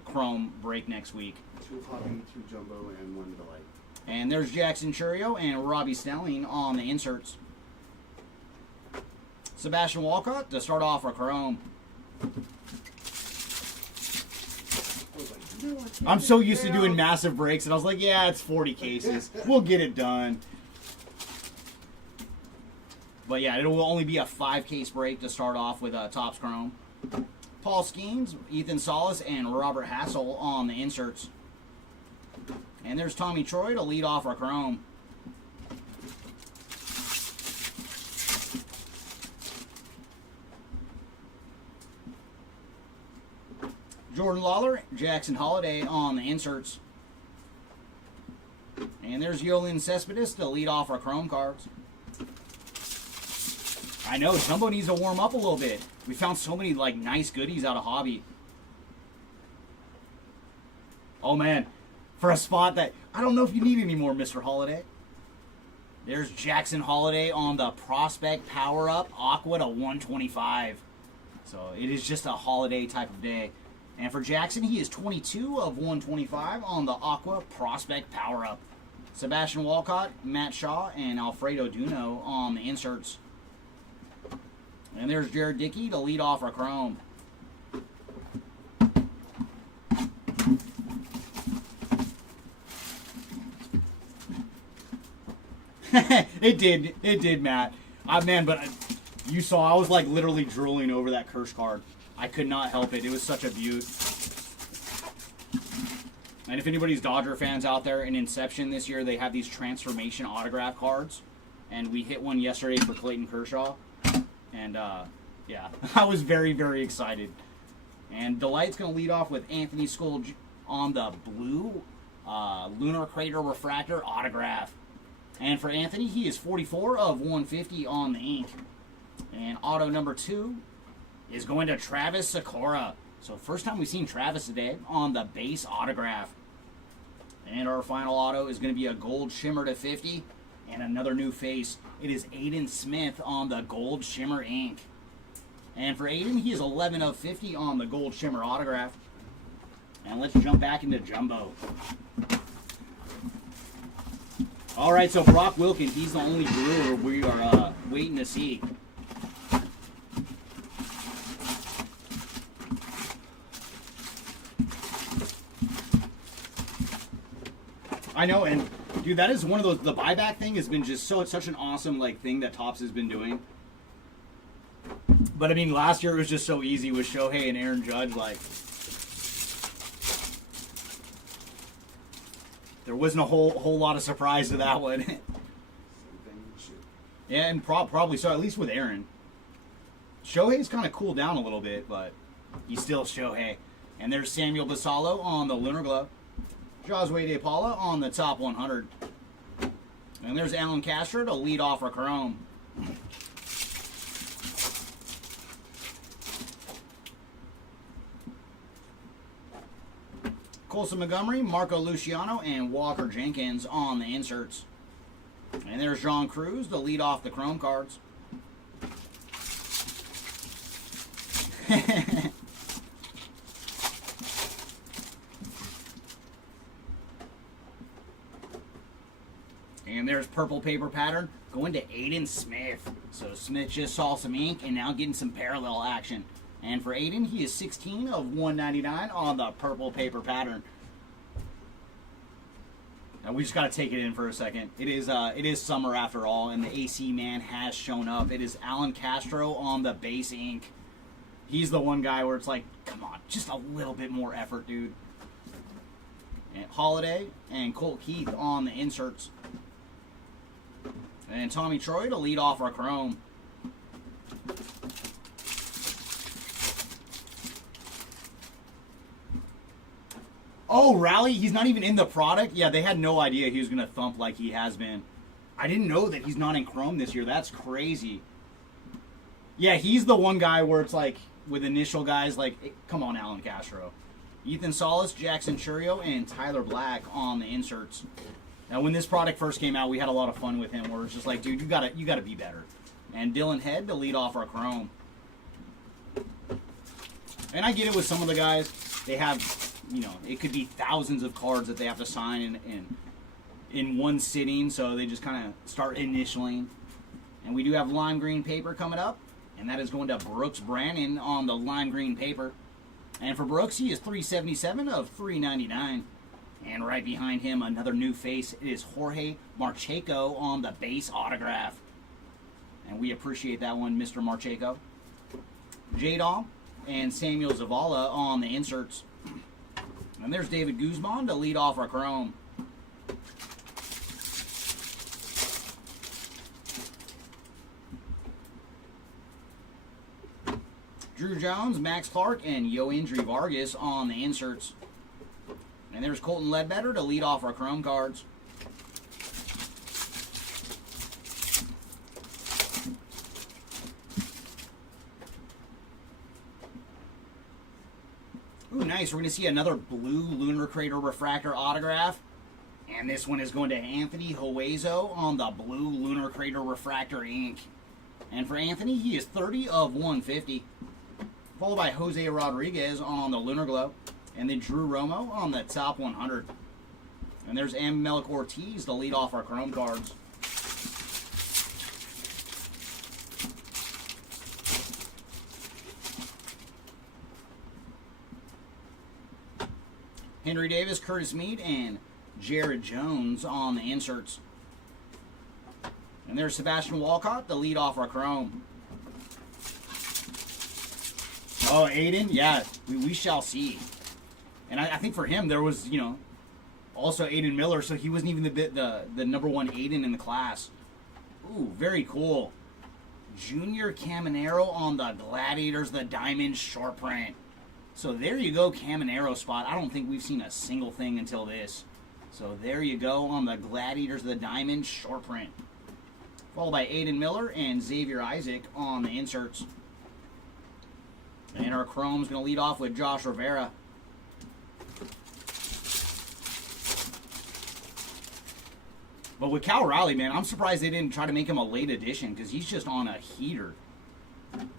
chrome break next week. 2 hobby, 2 jumbo, and 1 delight. And there's Jackson Churio and Robbie Snelling on the inserts. Sebastian Walcott to start off our chrome. I'm so used to doing massive breaks, and I was like, yeah, it's 40 cases. We'll get it done. But yeah, it will only be a 5 case break to start off with Topps Chrome. Paul Skeens, Ethan Solis, and Robert Hassel on the inserts. And there's Tommy Troy to lead off our chrome. Jordan Lawler, Jackson Holiday on the inserts. And there's Yolan Cespedes to lead off our chrome cards. I know, Jumbo needs to warm up a little bit. We found so many nice goodies out of hobby. Oh man, for a spot that I don't know if you need anymore, Mr. Holiday. There's Jackson Holiday on the Prospect Power Up Aqua to 125. So it is just a holiday type of day. And for Jackson, he is 22 of 125 on the Aqua Prospect Power Up. Sebastian Walcott, Matt Shaw, and Alfredo Duno on the inserts. And there's Jared Dickey to lead off our chrome. It did, Matt. Man, but you saw I was literally drooling over that curse card. I could not help it. It was such a beaut. And if anybody's Dodger fans out there, in Inception this year, they have these transformation autograph cards. And we hit one yesterday for Clayton Kershaw. And, yeah, I was very, very excited. And Delight's going to lead off with Anthony Skull on the blue Lunar Crater Refractor autograph. And for Anthony, he is 44 of 150 on the ink. And auto number 2 is going to Travis Sakura. So first time we've seen Travis today on the base autograph. And our final auto is going to be a gold shimmer to 50 and another new face. It is Aiden Smith on the gold shimmer ink. And for Aiden, he is 11 of 50 on the gold shimmer autograph. And let's jump back into Jumbo. All right, so Brock Wilkins, he's the only brewer we are waiting to see. I know, and dude, that is one of those. The buyback thing has been just such an awesome thing that Topps has been doing. But I mean, last year it was just so easy with Shohei and Aaron Judge. There wasn't a whole lot of surprise to that one. Yeah, and probably so, at least with Aaron. Shohei's kind of cooled down a little bit, but he's still Shohei. And there's Samuel Basallo on the Lunar Glow. Josue De Paula on the top 100. And there's Alan Castro to lead off our chrome. Colson Montgomery, Marco Luciano, and Walker Jenkins on the inserts. And there's Jean Cruz to lead off the Chrome cards. And there's purple paper pattern going to Aiden Smith. So Smith just saw some ink and now getting some parallel action. And for Aiden, he is 16 of 199 on the purple paper pattern. Now we just got to take it in for a second. It is summer after all, and the AC man has shown up. It is Alan Castro on the base ink. He's the one guy where it's like, come on, just a little bit more effort, dude. And Holiday and Colt Keith on the inserts. And Tommy Troy to lead off our Chrome. Oh, Rally? He's not even in the product? Yeah, they had no idea he was going to thump like he has been. I didn't know that he's not in Chrome this year. That's crazy. Yeah, he's the one guy where it's like, with initial guys like, come on, Alan Castro. Ethan Solis, Jackson Churio, and Tyler Black on the inserts. Now, when this product first came out, we had a lot of fun with him where it's just like, dude, you gotta be better. And Dylan Head to lead off our Chrome. And I get it with some of the guys. They have, you know, it could be thousands of cards that they have to sign in one sitting, so they just kind of start initialing. And we do have lime green paper coming up, and that is going to Brooks Brannon on the lime green paper. And for Brooks, he is 377 of 399. And right behind him, another new face. It is Jorge Marcheco on the base autograph. And we appreciate that one, Mr. Marcheco. J-Dom and Samuel Zavala on the inserts. And there's David Guzman to lead off our Chrome. Drew Jones, Max Clark, and Yoendry Vargas on the inserts. And there's Colton Ledbetter to lead off our Chrome cards. Ooh, nice. We're going to see another blue Lunar Crater Refractor autograph. And this one is going to Anthony Huezo on the blue Lunar Crater Refractor ink. And for Anthony, he is 30 of 150. Followed by Jose Rodriguez on the Lunar Glow. And then Drew Romo on the top 100. And there's Amelik Ortiz to lead off our Chrome cards. Henry Davis, Curtis Meade, and Jared Jones on the inserts. And there's Sebastian Walcott to lead off our Chrome. Oh, Aiden? Yeah, we shall see. And I think for him, there was, you know, also Aiden Miller, so he wasn't even the number one Aiden in the class. Ooh, very cool. Junior Caminero on the Gladiators, the Diamond short print. So there you go, Caminero spot. I don't think we've seen a single thing until this. So there you go on the Gladiators, the Diamond short print. Followed by Aiden Miller and Xavier Isaac on the inserts. And our Chrome's going to lead off with Josh Rivera. But with Cal Raleigh, man, I'm surprised they didn't try to make him a late edition because he's just on a heater.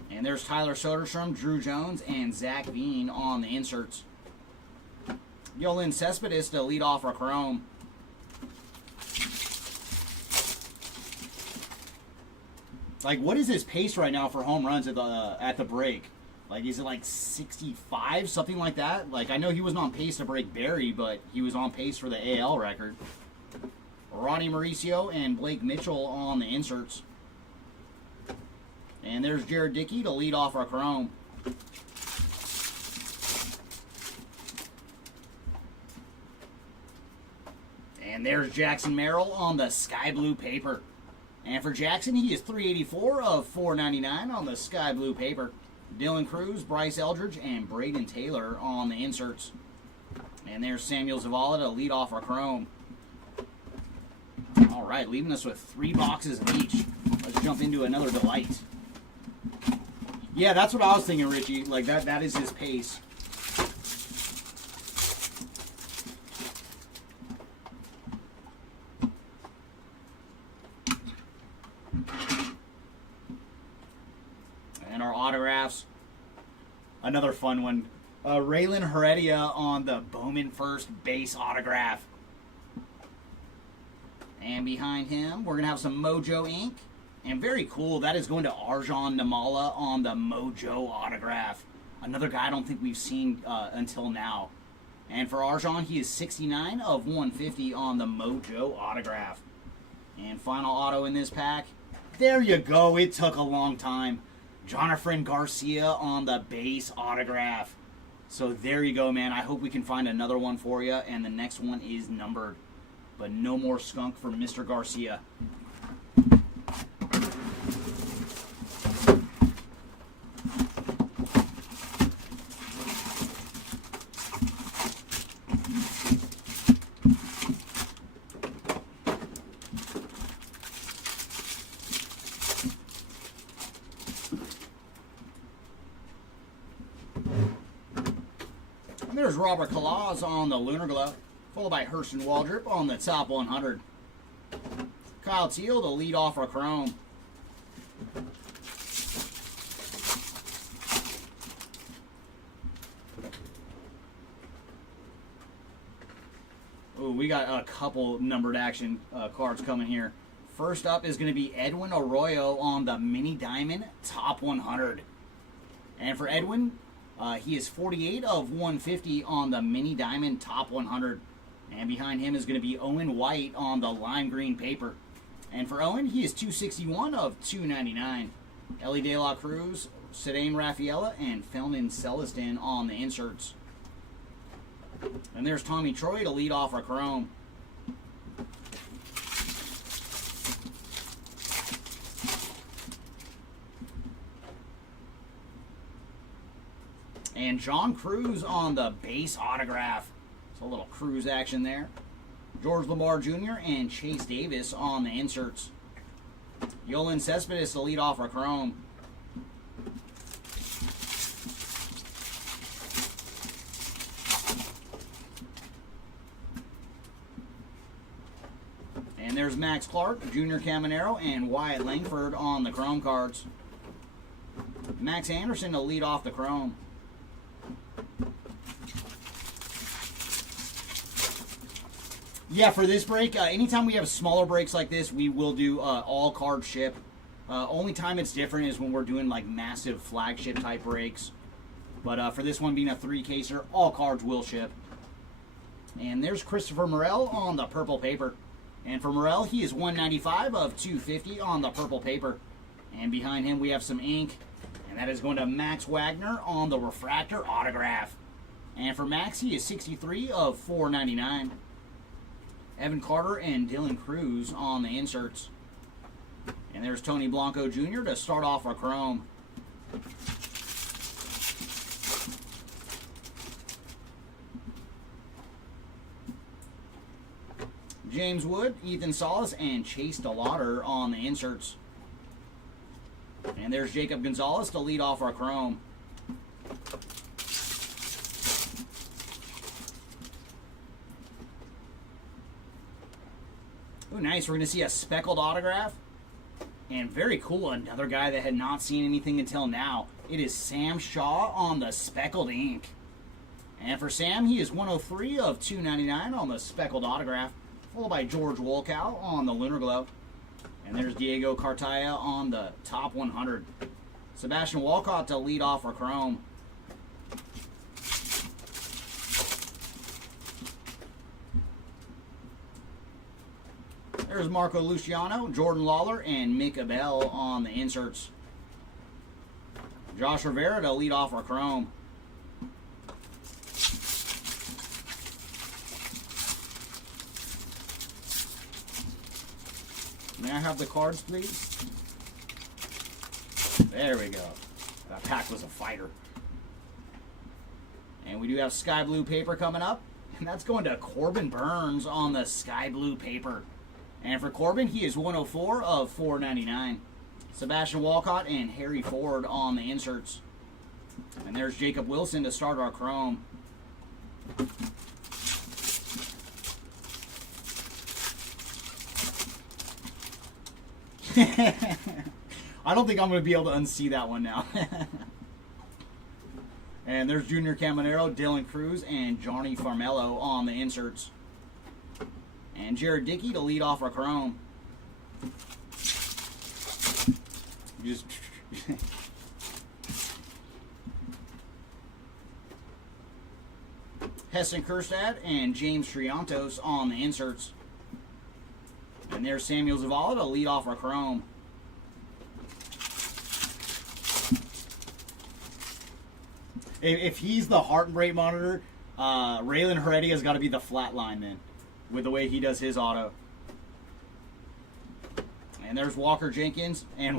And there's Tyler Soderstrom, Drew Jones, and Zach Veen on the inserts. Yolan Cespedes to lead off our Chrome. Like, what is his pace right now for home runs at the break? Like, is it like 65, something like that? Like, I know he wasn't on pace to break Barry, but he was on pace for the AL record. Ronnie Mauricio and Blake Mitchell on the inserts. And there's Jared Dickey to lead off our Chrome. And there's Jackson Merrill on the sky blue paper. And for Jackson, he is 384 of 499 on the sky blue paper. Dylan Cruz, Bryce Eldridge, and Braden Taylor on the inserts. And there's Samuel Zavala to lead off our Chrome. All right, leaving us with 3 boxes of each. Let's jump into another delight. Yeah, that's what I was thinking, Richie. Like, that is his pace. Another fun one. Raylan Heredia on the Bowman first base autograph. And behind him, we're going to have some Mojo ink. And very cool, that is going to Arjan Namala on the Mojo autograph. Another guy I don't think we've seen until now. And for Arjan, he is 69 of 150 on the Mojo autograph. And final auto in this pack. There you go, it took a long time. Jonathan Garcia on the base autograph. So there you go, man. I hope we can find another one for you. And the next one is numbered. But no more skunk for Mr. Garcia. There's Robert Kalaz on the Lunar Glove, followed by Hurston Waldrop on the top 100. Kyle Teal to lead off our Chrome. Oh, we got a couple numbered action cards coming here. First up is going to be Edwin Arroyo on the Mini Diamond top 100. And for Edwin, he is 48 of 150 on the Mini Diamond top 100. And behind him is going to be Owen White on the lime green paper. And for Owen, he is 261 of 299. Ellie De La Cruz, Cedane Rafaela, and Felman Celestin on the inserts. And there's Tommy Troy to lead off our Chrome. And John Cruz on the base autograph. It's a little Cruz action there. George Lamar Jr. and Chase Davis on the inserts. Yolan Cespedes to lead off our Chrome. And there's Max Clark, Junior Caminero, and Wyatt Langford on the Chrome cards. Max Anderson to lead off the Chrome. Yeah, for this break, anytime we have smaller breaks like this, we will do all card ship. Only time it's different is when we're doing like massive flagship type breaks. But for this one being a 3-caser, all cards will ship. And there's Christopher Morel on the purple paper. And for Morel, he is 195 of 250 on the purple paper. And behind him we have some ink. And that is going to Max Wagner on the refractor autograph. And for Max, he is 63 of 499. Evan Carter and Dylan Cruz on the inserts. And there's Tony Blanco Jr. to start off our Chrome. James Wood, Ethan Salas, and Chase DeLauder on the inserts. And there's Jacob Gonzalez to lead off our Chrome. Ooh, nice. We're going to see a speckled autograph. And very cool, another guy that had not seen anything until now. It is Sam Shaw on the speckled ink. And for Sam, he is 103 of 299 on the speckled autograph, followed by George Wolkow on the Lunar Glove. And there's Diego Cartaya on the top 100. Sebastian Walcott to lead off our Chrome. There's Marco Luciano, Jordan Lawler, and Mick Abel on the inserts. Josh Rivera to lead off our Chrome. May I have the cards, please? There we go. That pack was a fighter. And we do have sky blue paper coming up. And that's going to Corbin Burns on the sky blue paper. And for Corbin, he is 104 of 499. Sebastian Walcott and Harry Ford on the inserts. And there's Jacob Wilson to start our Chrome. I don't think I'm going to be able to unsee that one now. And there's Junior Caminero, Dylan Cruz, and Johnny Farmello on the inserts. And Jared Dickey to lead off our chrome. Just Heston Kjerstad and James Triantos on the inserts. And there's Samuel Zavala to lead off our chrome. If he's the heart rate monitor, Raylan Heredia's got to be the flat line then, with the way he does his auto. And there's Walker Jenkins and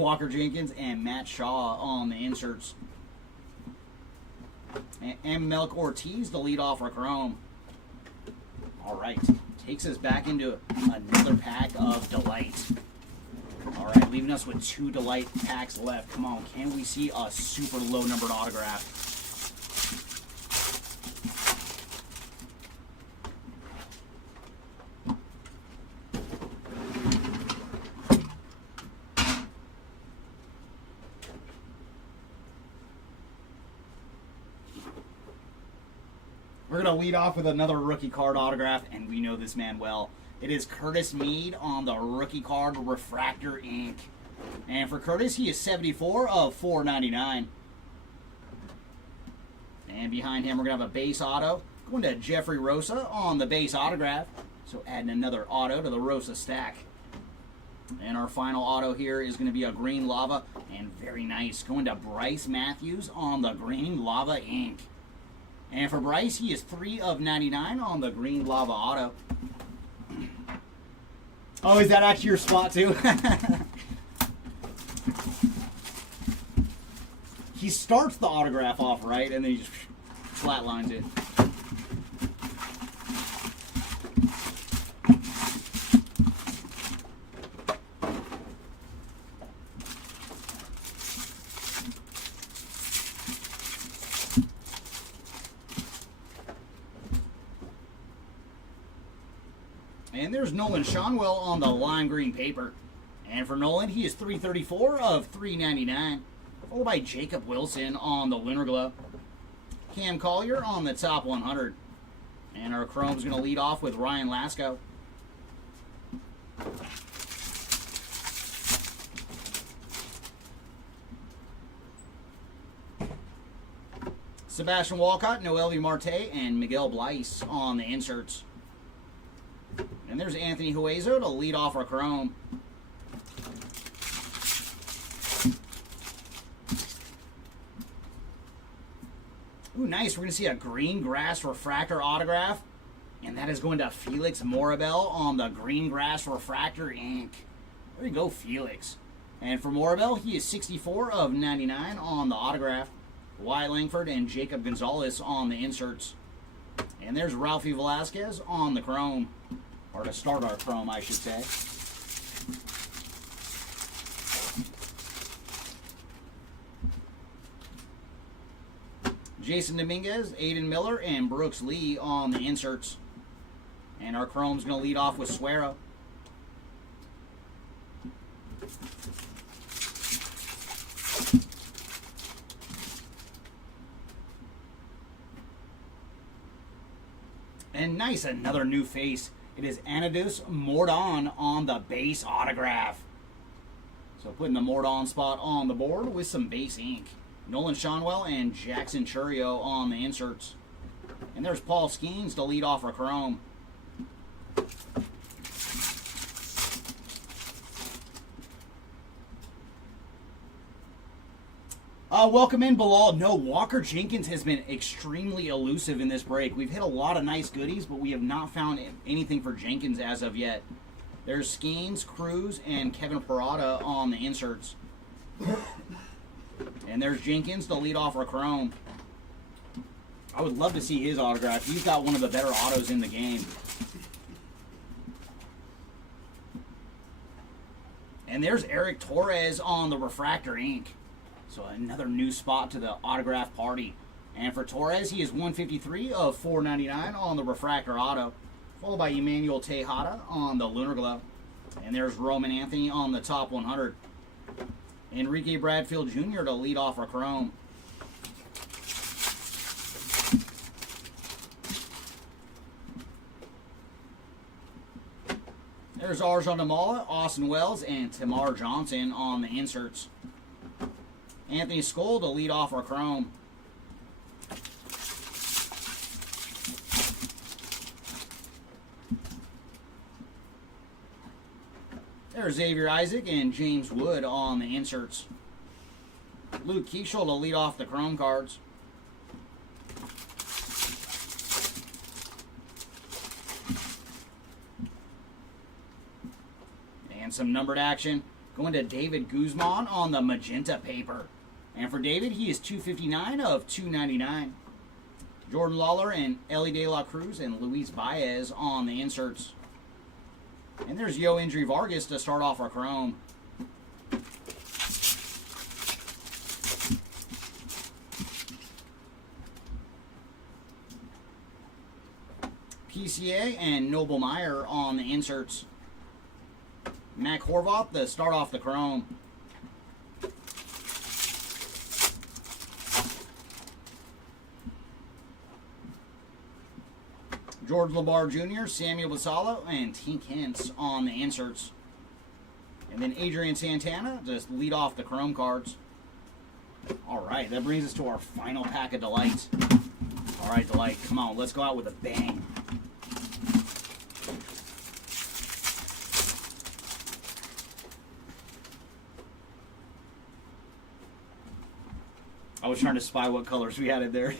Matt Shaw on the inserts. And Melk Ortiz to lead off our chrome. All right, takes us back into another pack of Delight. All right, leaving us with 2 Delight packs left. Come on, can we see a super low numbered autograph? We're going to lead off with another rookie card autograph, and we know this man well. It is Curtis Mead on the rookie card Refractor Ink. And for Curtis, he is 74 of 499. And behind him, we're going to have a base auto. Going to Jeffrey Rosa on the base autograph. So adding another auto to the Rosa stack. And our final auto here is going to be a green lava, and very nice. Going to Bryce Matthews on the green lava ink. And for Bryce, he is 3 of 99 on the green lava auto. Oh, is that actually your spot too? He starts the autograph off right, and then he just flatlines it. And there's Nolan Shonwell on the lime green paper. And for Nolan, he is 334 of 399. Followed by Jacob Wilson on the Lunar Glow. Cam Collier on the top 100. And our chrome's going to lead off with Ryan Lasko. Sebastian Walcott, Noelvi Marte, and Miguel Bleis on the inserts. And there's Anthony Hueso to lead off our chrome. Ooh, nice. We're going to see a green grass refractor autograph. And that is going to Felix Morabel on the green grass refractor ink. There you go, Felix. And for Morabel, he is 64 of 99 on the autograph. Wyatt Langford and Jacob Gonzalez on the inserts. And there's Ralphie Velasquez on the chrome. Or to start our chrome, I should say. Jason Dominguez, Aiden Miller, and Brooks Lee on the inserts. And our chrome's going to lead off with Suero. And nice, another new face. It is Anadus Mordon on the base autograph. So putting the Mordon spot on the board with some base ink. Nolan Shonwell and Jackson Churio on the inserts. And there's Paul Skeens to lead off our chrome. Welcome in, Bilal. No, Walker Jenkins has been extremely elusive in this break. We've hit a lot of nice goodies, but we have not found anything for Jenkins as of yet. There's Skeens, Cruz, and Kevin Parada on the inserts. And there's Jenkins to lead off our chrome. I would love to see his autograph. He's got one of the better autos in the game. And there's Eric Torres on the refractor ink. So another new spot to the autograph party. And for Torres, he is 153 of 499 on the refractor auto. Followed by Emmanuel Tejada on the Lunar Glow. And there's Roman Anthony on the top 100. Enrique Bradfield Jr. to lead off our chrome. There's Arjun Namala, Austin Wells, and Tamar Johnson on the inserts. Anthony Skoll to lead off our chrome. There's Xavier Isaac and James Wood on the inserts. Luke Keeschel to lead off the chrome cards. And some numbered action going to David Guzman on the magenta paper. And for David, he is 259 of 299. Jordan Lawler and Ellie De La Cruz and Luis Baez on the inserts. And there's Yo Indri Vargas to start off our chrome. PCA and Noble Meyer on the inserts. Mac Horvath to start off the chrome. George LeBar Jr., Samuel Basalo, and Tink Hintz on the inserts. And then Adrian Santana just lead off the chrome cards. All right, that brings us to our final pack of Delight. All right, Delight, come on, let's go out with a bang. I was trying to spy what colors we had in there.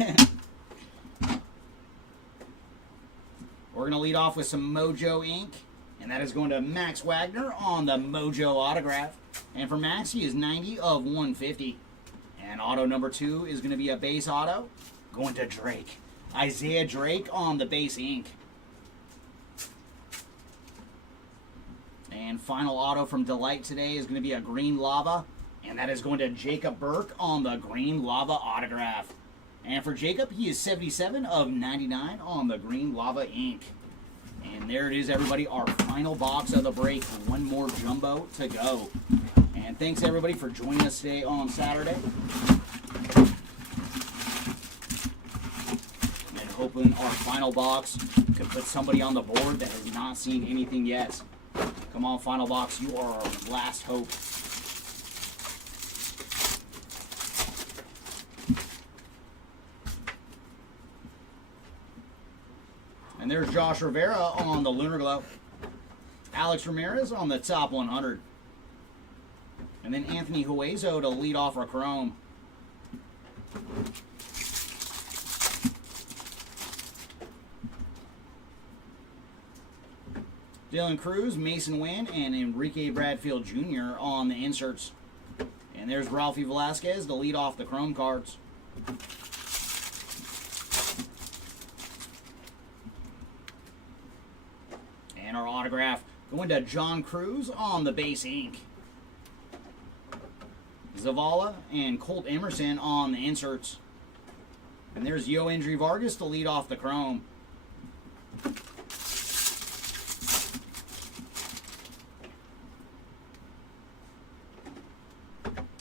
We're going to lead off with some Mojo ink, and that is going to Max Wagner on the Mojo autograph. And for Max, he is 90 of 150. And auto number 2 is going to be a base auto, going to Drake. Isaiah Drake on the base ink. And final auto from Delight today is going to be a green lava, and that is going to Jacob Burke on the green lava autograph. And for Jacob, he is 77 of 99 on the green lava ink. And there it is, everybody, our final box of the break. One more jumbo to go. And thanks, everybody, for joining us today on Saturday. And hoping our final box can put somebody on the board that has not seen anything yet. Come on, final box, you are our last hope. And there's Josh Rivera on the Lunar Glow. Alex Ramirez on the top 100. And then Anthony Huezo to lead off our chrome. Dylan Cruz, Mason Wynn, and Enrique Bradfield Jr. on the inserts. And there's Ralphie Velasquez to lead off the chrome cards. And our autograph going to John Cruz on the base ink. Zavala and Colt Emerson on the inserts. And there's Yo Indri Vargas to lead off the chrome.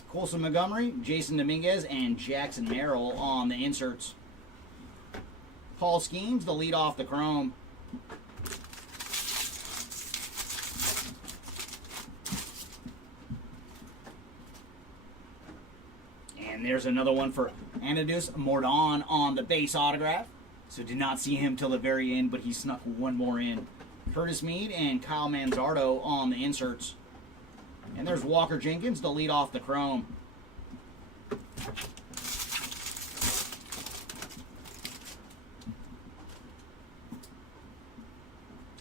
Colson Montgomery, Jason Dominguez, and Jackson Merrill on the inserts. Paul Skeens to lead off the chrome. And there's another one for Anadus Mordon on the base autograph. So did not see him till the very end, but he snuck one more in. Curtis Mead and Kyle Manzardo on the inserts. And there's Walker Jenkins to lead off the chrome.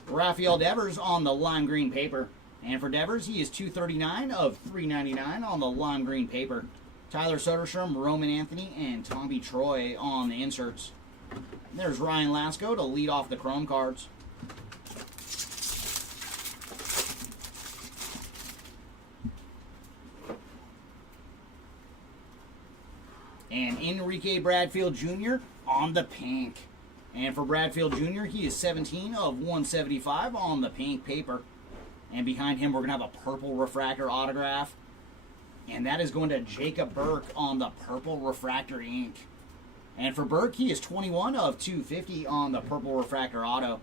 Rafael Devers on the lime green paper. And for Devers, he is 239 of 399 on the lime green paper. Tyler Soderstrom, Roman Anthony, and Tommy Troy on the inserts. And there's Ryan Lasco to lead off the chrome cards. And Enrique Bradfield Jr. on the pink. And for Bradfield Jr., he is 17 of 175 on the pink paper. And behind him, we're going to have a purple refractor autograph. And that is going to Jacob Burke on the purple refractor ink. And for Burke, he is 21 of 250 on the purple refractor auto.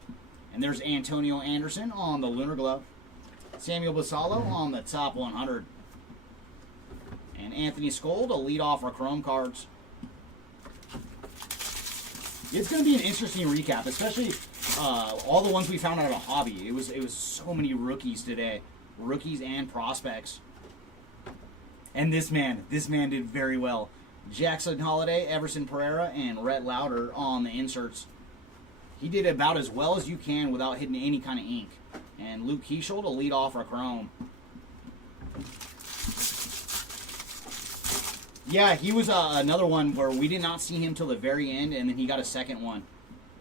And there's Antonio Anderson on the Lunar Glow. Samuel Basallo on the top 100. And Anthony Skoll to lead off our Chrome cards. It's going to be an interesting recap, especially all the ones we found out of hobby. It was so many rookies today, rookies and prospects. And this man did very well. Jackson Holiday, Everson Pereira, and Rhett Lauder on the inserts. He did about as well as you can without hitting any kind of ink. And Luke Keeschel to lead off our Chrome. Yeah, he was another one where we did not see him till the very end, and then he got a second one.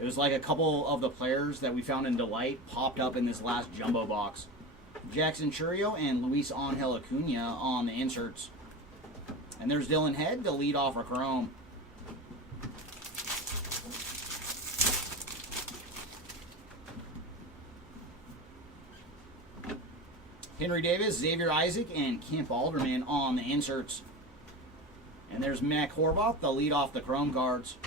It was like a couple of the players that we found in Delight popped up in this last jumbo box. Jackson Churio and Luis Angel Acuna on the inserts. And there's Dylan Head to lead off our Chrome. Henry Davis, Xavier Isaac, and Kemp Alderman on the inserts. And there's Mac Horvath to lead off the Chrome cards.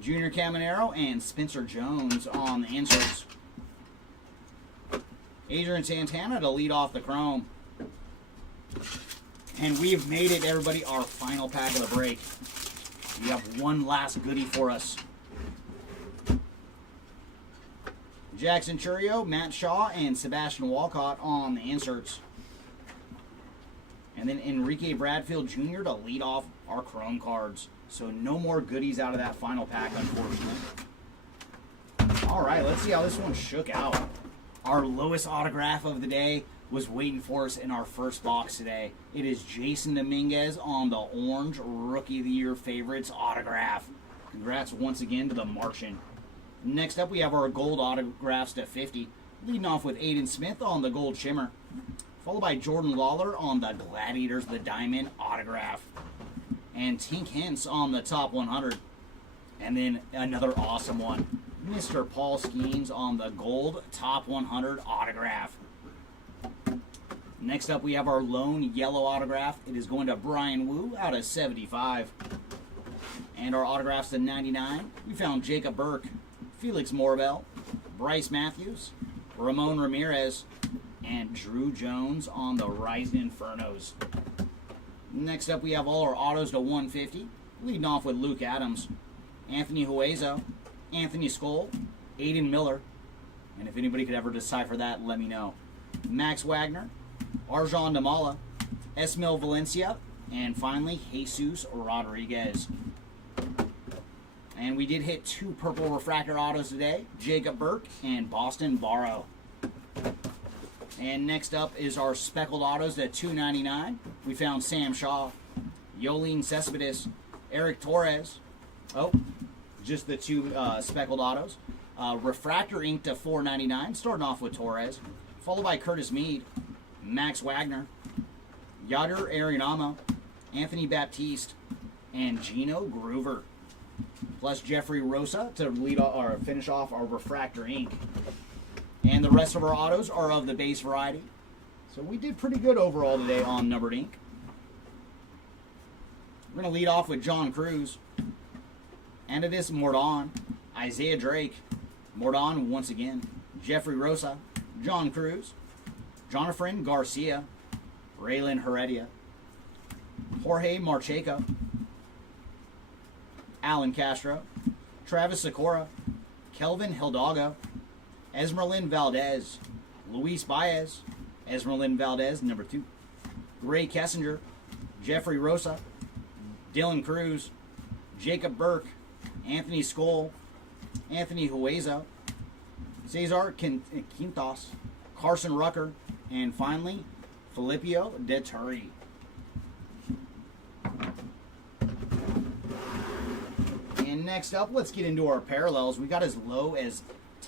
Junior Caminero and Spencer Jones on the inserts. Adrian Santana to lead off the Chrome. And we have made it, everybody, our final pack of the break. We have one last goodie for us. Jackson Churio, Matt Shaw, and Sebastian Walcott on the inserts. And then Enrique Bradfield Jr. to lead off our Chrome cards. So no more goodies out of that final pack, unfortunately. All right, let's see how this one shook out. Our lowest autograph of the day was waiting for us in our first box today. It is Jason Dominguez on the orange Rookie of the Year favorites autograph. Congrats once again to the Martian. Next up, we have our gold autographs to 50. Leading off with Aiden Smith on the gold shimmer. Followed by Jordan Lawler on the Gladiators, the diamond autograph. And Tink Hintz on the top 100. And then another awesome one. Mr. Paul Skeens on the gold top 100 autograph. Next up, we have our lone yellow autograph. It is going to Brian Wu out of 75. And our autographs to 99. We found Jacob Burke, Felix Morabel, Bryce Matthews, Ramon Ramirez, and Drew Jones on the Rising Infernos. Next up, we have all our autos to 150. Leading off with Luke Adams, Anthony Huezo, Anthony Skoll, Aiden Miller, and if anybody could ever decipher that, let me know. Max Wagner, Arjan Namala, Esmil Valencia, and finally, Jesus Rodriguez. And we did hit 2 purple refractor autos today, Jacob Burke and Boston Barrow. And next up is our speckled autos at $2.99. We found Sam Shaw, Yolene Cespedes, Eric Torres. Oh, just the 2 speckled autos. Refractor ink to $4.99, starting off with Torres. Followed by Curtis Mead, Max Wagner, Yadier Arenamo, Anthony Baptiste, and Gino Groover. Plus Jeffrey Rosa to lead or finish off our refractor ink. And the rest of our autos are of the base variety. So we did pretty good overall today on numbered ink. We're going to lead off with John Cruz, Anadis Mordon, Isaiah Drake, Mordon once again, Jeffrey Rosa, John Cruz, Jonathan Garcia, Raylan Heredia, Jorge Marcheco, Alan Castro, Travis Sikora, Kelvin Hidalgo, Esmeralyn Valdez, Luis Baez, Esmeralyn Valdez, number 2, Ray Kessinger, Jeffrey Rosa, Dylan Cruz, Jacob Burke, Anthony Skoll, Anthony Huezo, Cesar Quintas, Carson Rucker, and finally, Filippo Deturi. And next up, let's get into our parallels. We got as low as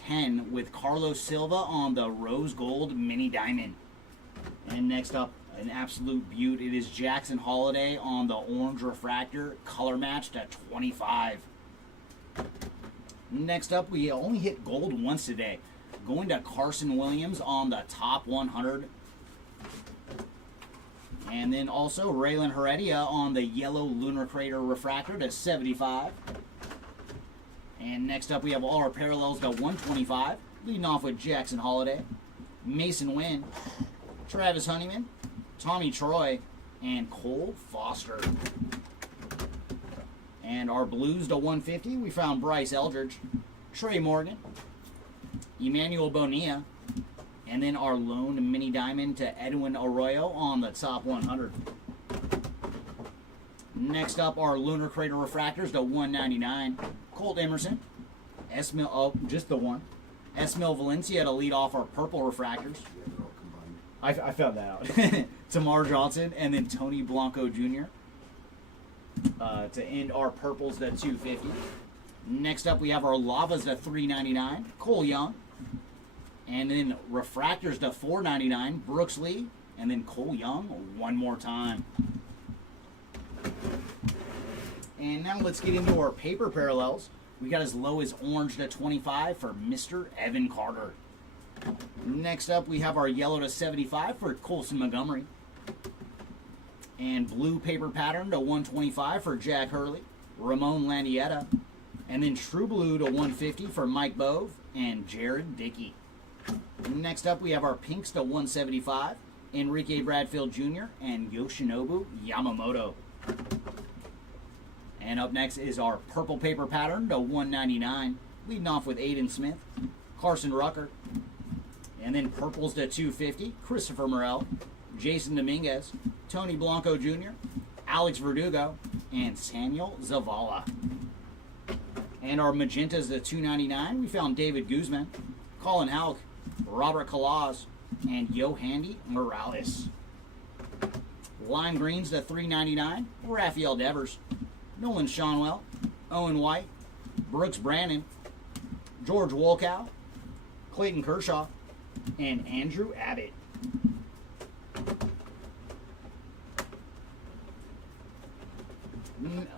10 with Carlos Silva on the Rose Gold Mini Diamond. And next up, an absolute beaut. It is Jackson Holiday on the Orange Refractor, color matched at 25. Next up, we only hit gold once today. Going to Carson Williams on the top 100. And then also Raylan Heredia on the yellow Lunar Crater Refractor to 75. And next up we have all our parallels to 125. Leading off with Jackson Holiday, Mason Wynn, Travis Honeyman, Tommy Troy, and Cole Foster. And our blues to 150, we found Bryce Eldridge, Trey Morgan, Emmanuel Bonilla, and then our lone mini diamond to Edwin Arroyo on the top 100. Next up, our Lunar Crater Refractors to 199, Colt Emerson, Esmil, oh, just the one, Esmil Valencia to lead off our purple refractors. Yeah, they're all combined. I found that out. Tamar Johnson, and then Tony Blanco Jr. To end our purples to 250. Next up, we have our lavas to 399, Cole Young, and then refractors to 499, Brooks Lee, and then Cole Young one more time. And now let's get into our paper parallels. We got as low as orange to 25 for Mr. Evan Carter. Next up, we have our yellow to 75 for Colson Montgomery. And blue paper pattern to 125 for Jack Hurley, Ramon Landietta. And then true blue to 150 for Mike Bove and Jared Dickey. Next up, we have our pinks to 175, Enrique Bradfield Jr. and Yoshinobu Yamamoto. And up next is our purple paper pattern to 199, leading off with Aiden Smith, Carson Rucker. And then purples to 250, Christopher Morel, Jason Dominguez, Tony Blanco Jr., Alex Verdugo, and Samuel Zavala. And our magentas to 299, we found David Guzman, Colin Houck, Robert Kalaz, and Yohandy Morales. Lime greens to 399, Rafael Devers, Nolan Shonwell, Owen White, Brooks Brandon, George Wolkow, Clayton Kershaw, and Andrew Abbott.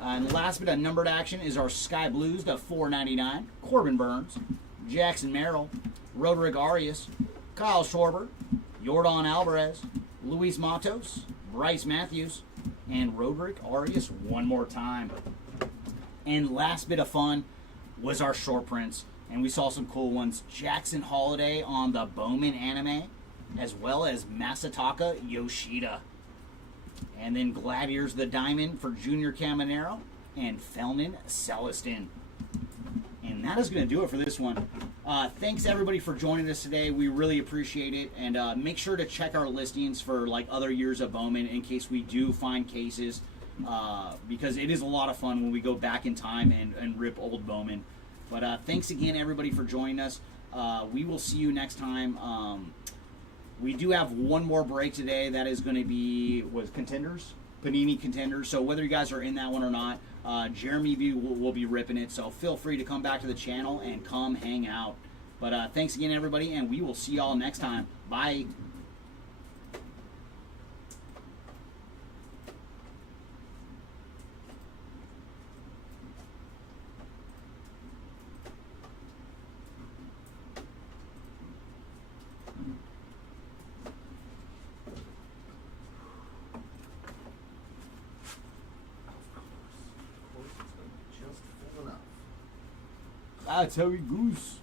And last bit of numbered action is our Sky Blues to 499, Corbin Burns, Jackson Merrill, Roderick Arias, Kyle Schwarber, Yordan Alvarez, Luis Matos, Bryce Matthews, and Roderick Arias one more time. And last bit of fun was our short prints, and we saw some cool ones. Jackson Holiday on the Bowman anime, as well as Masataka Yoshida. And then Gladiators the Diamond for Junior Caminero and Felnin Celestin. And that is going to do it for this one. Thanks everybody for joining us today. We really appreciate it. And make sure to check our listings for like other years of Bowman in case we do find cases. Because it is a lot of fun when we go back in time and rip old Bowman. But thanks again everybody for joining us. We will see you next time. We do have one more break today. That is going to be with Contenders, Panini Contenders. So whether you guys are in that one or not, Jeremy V will be ripping it. So feel free to come back to the channel and come hang out. But thanks again, everybody, and we will see y'all next time. Bye. Just full enough. That's how we goose.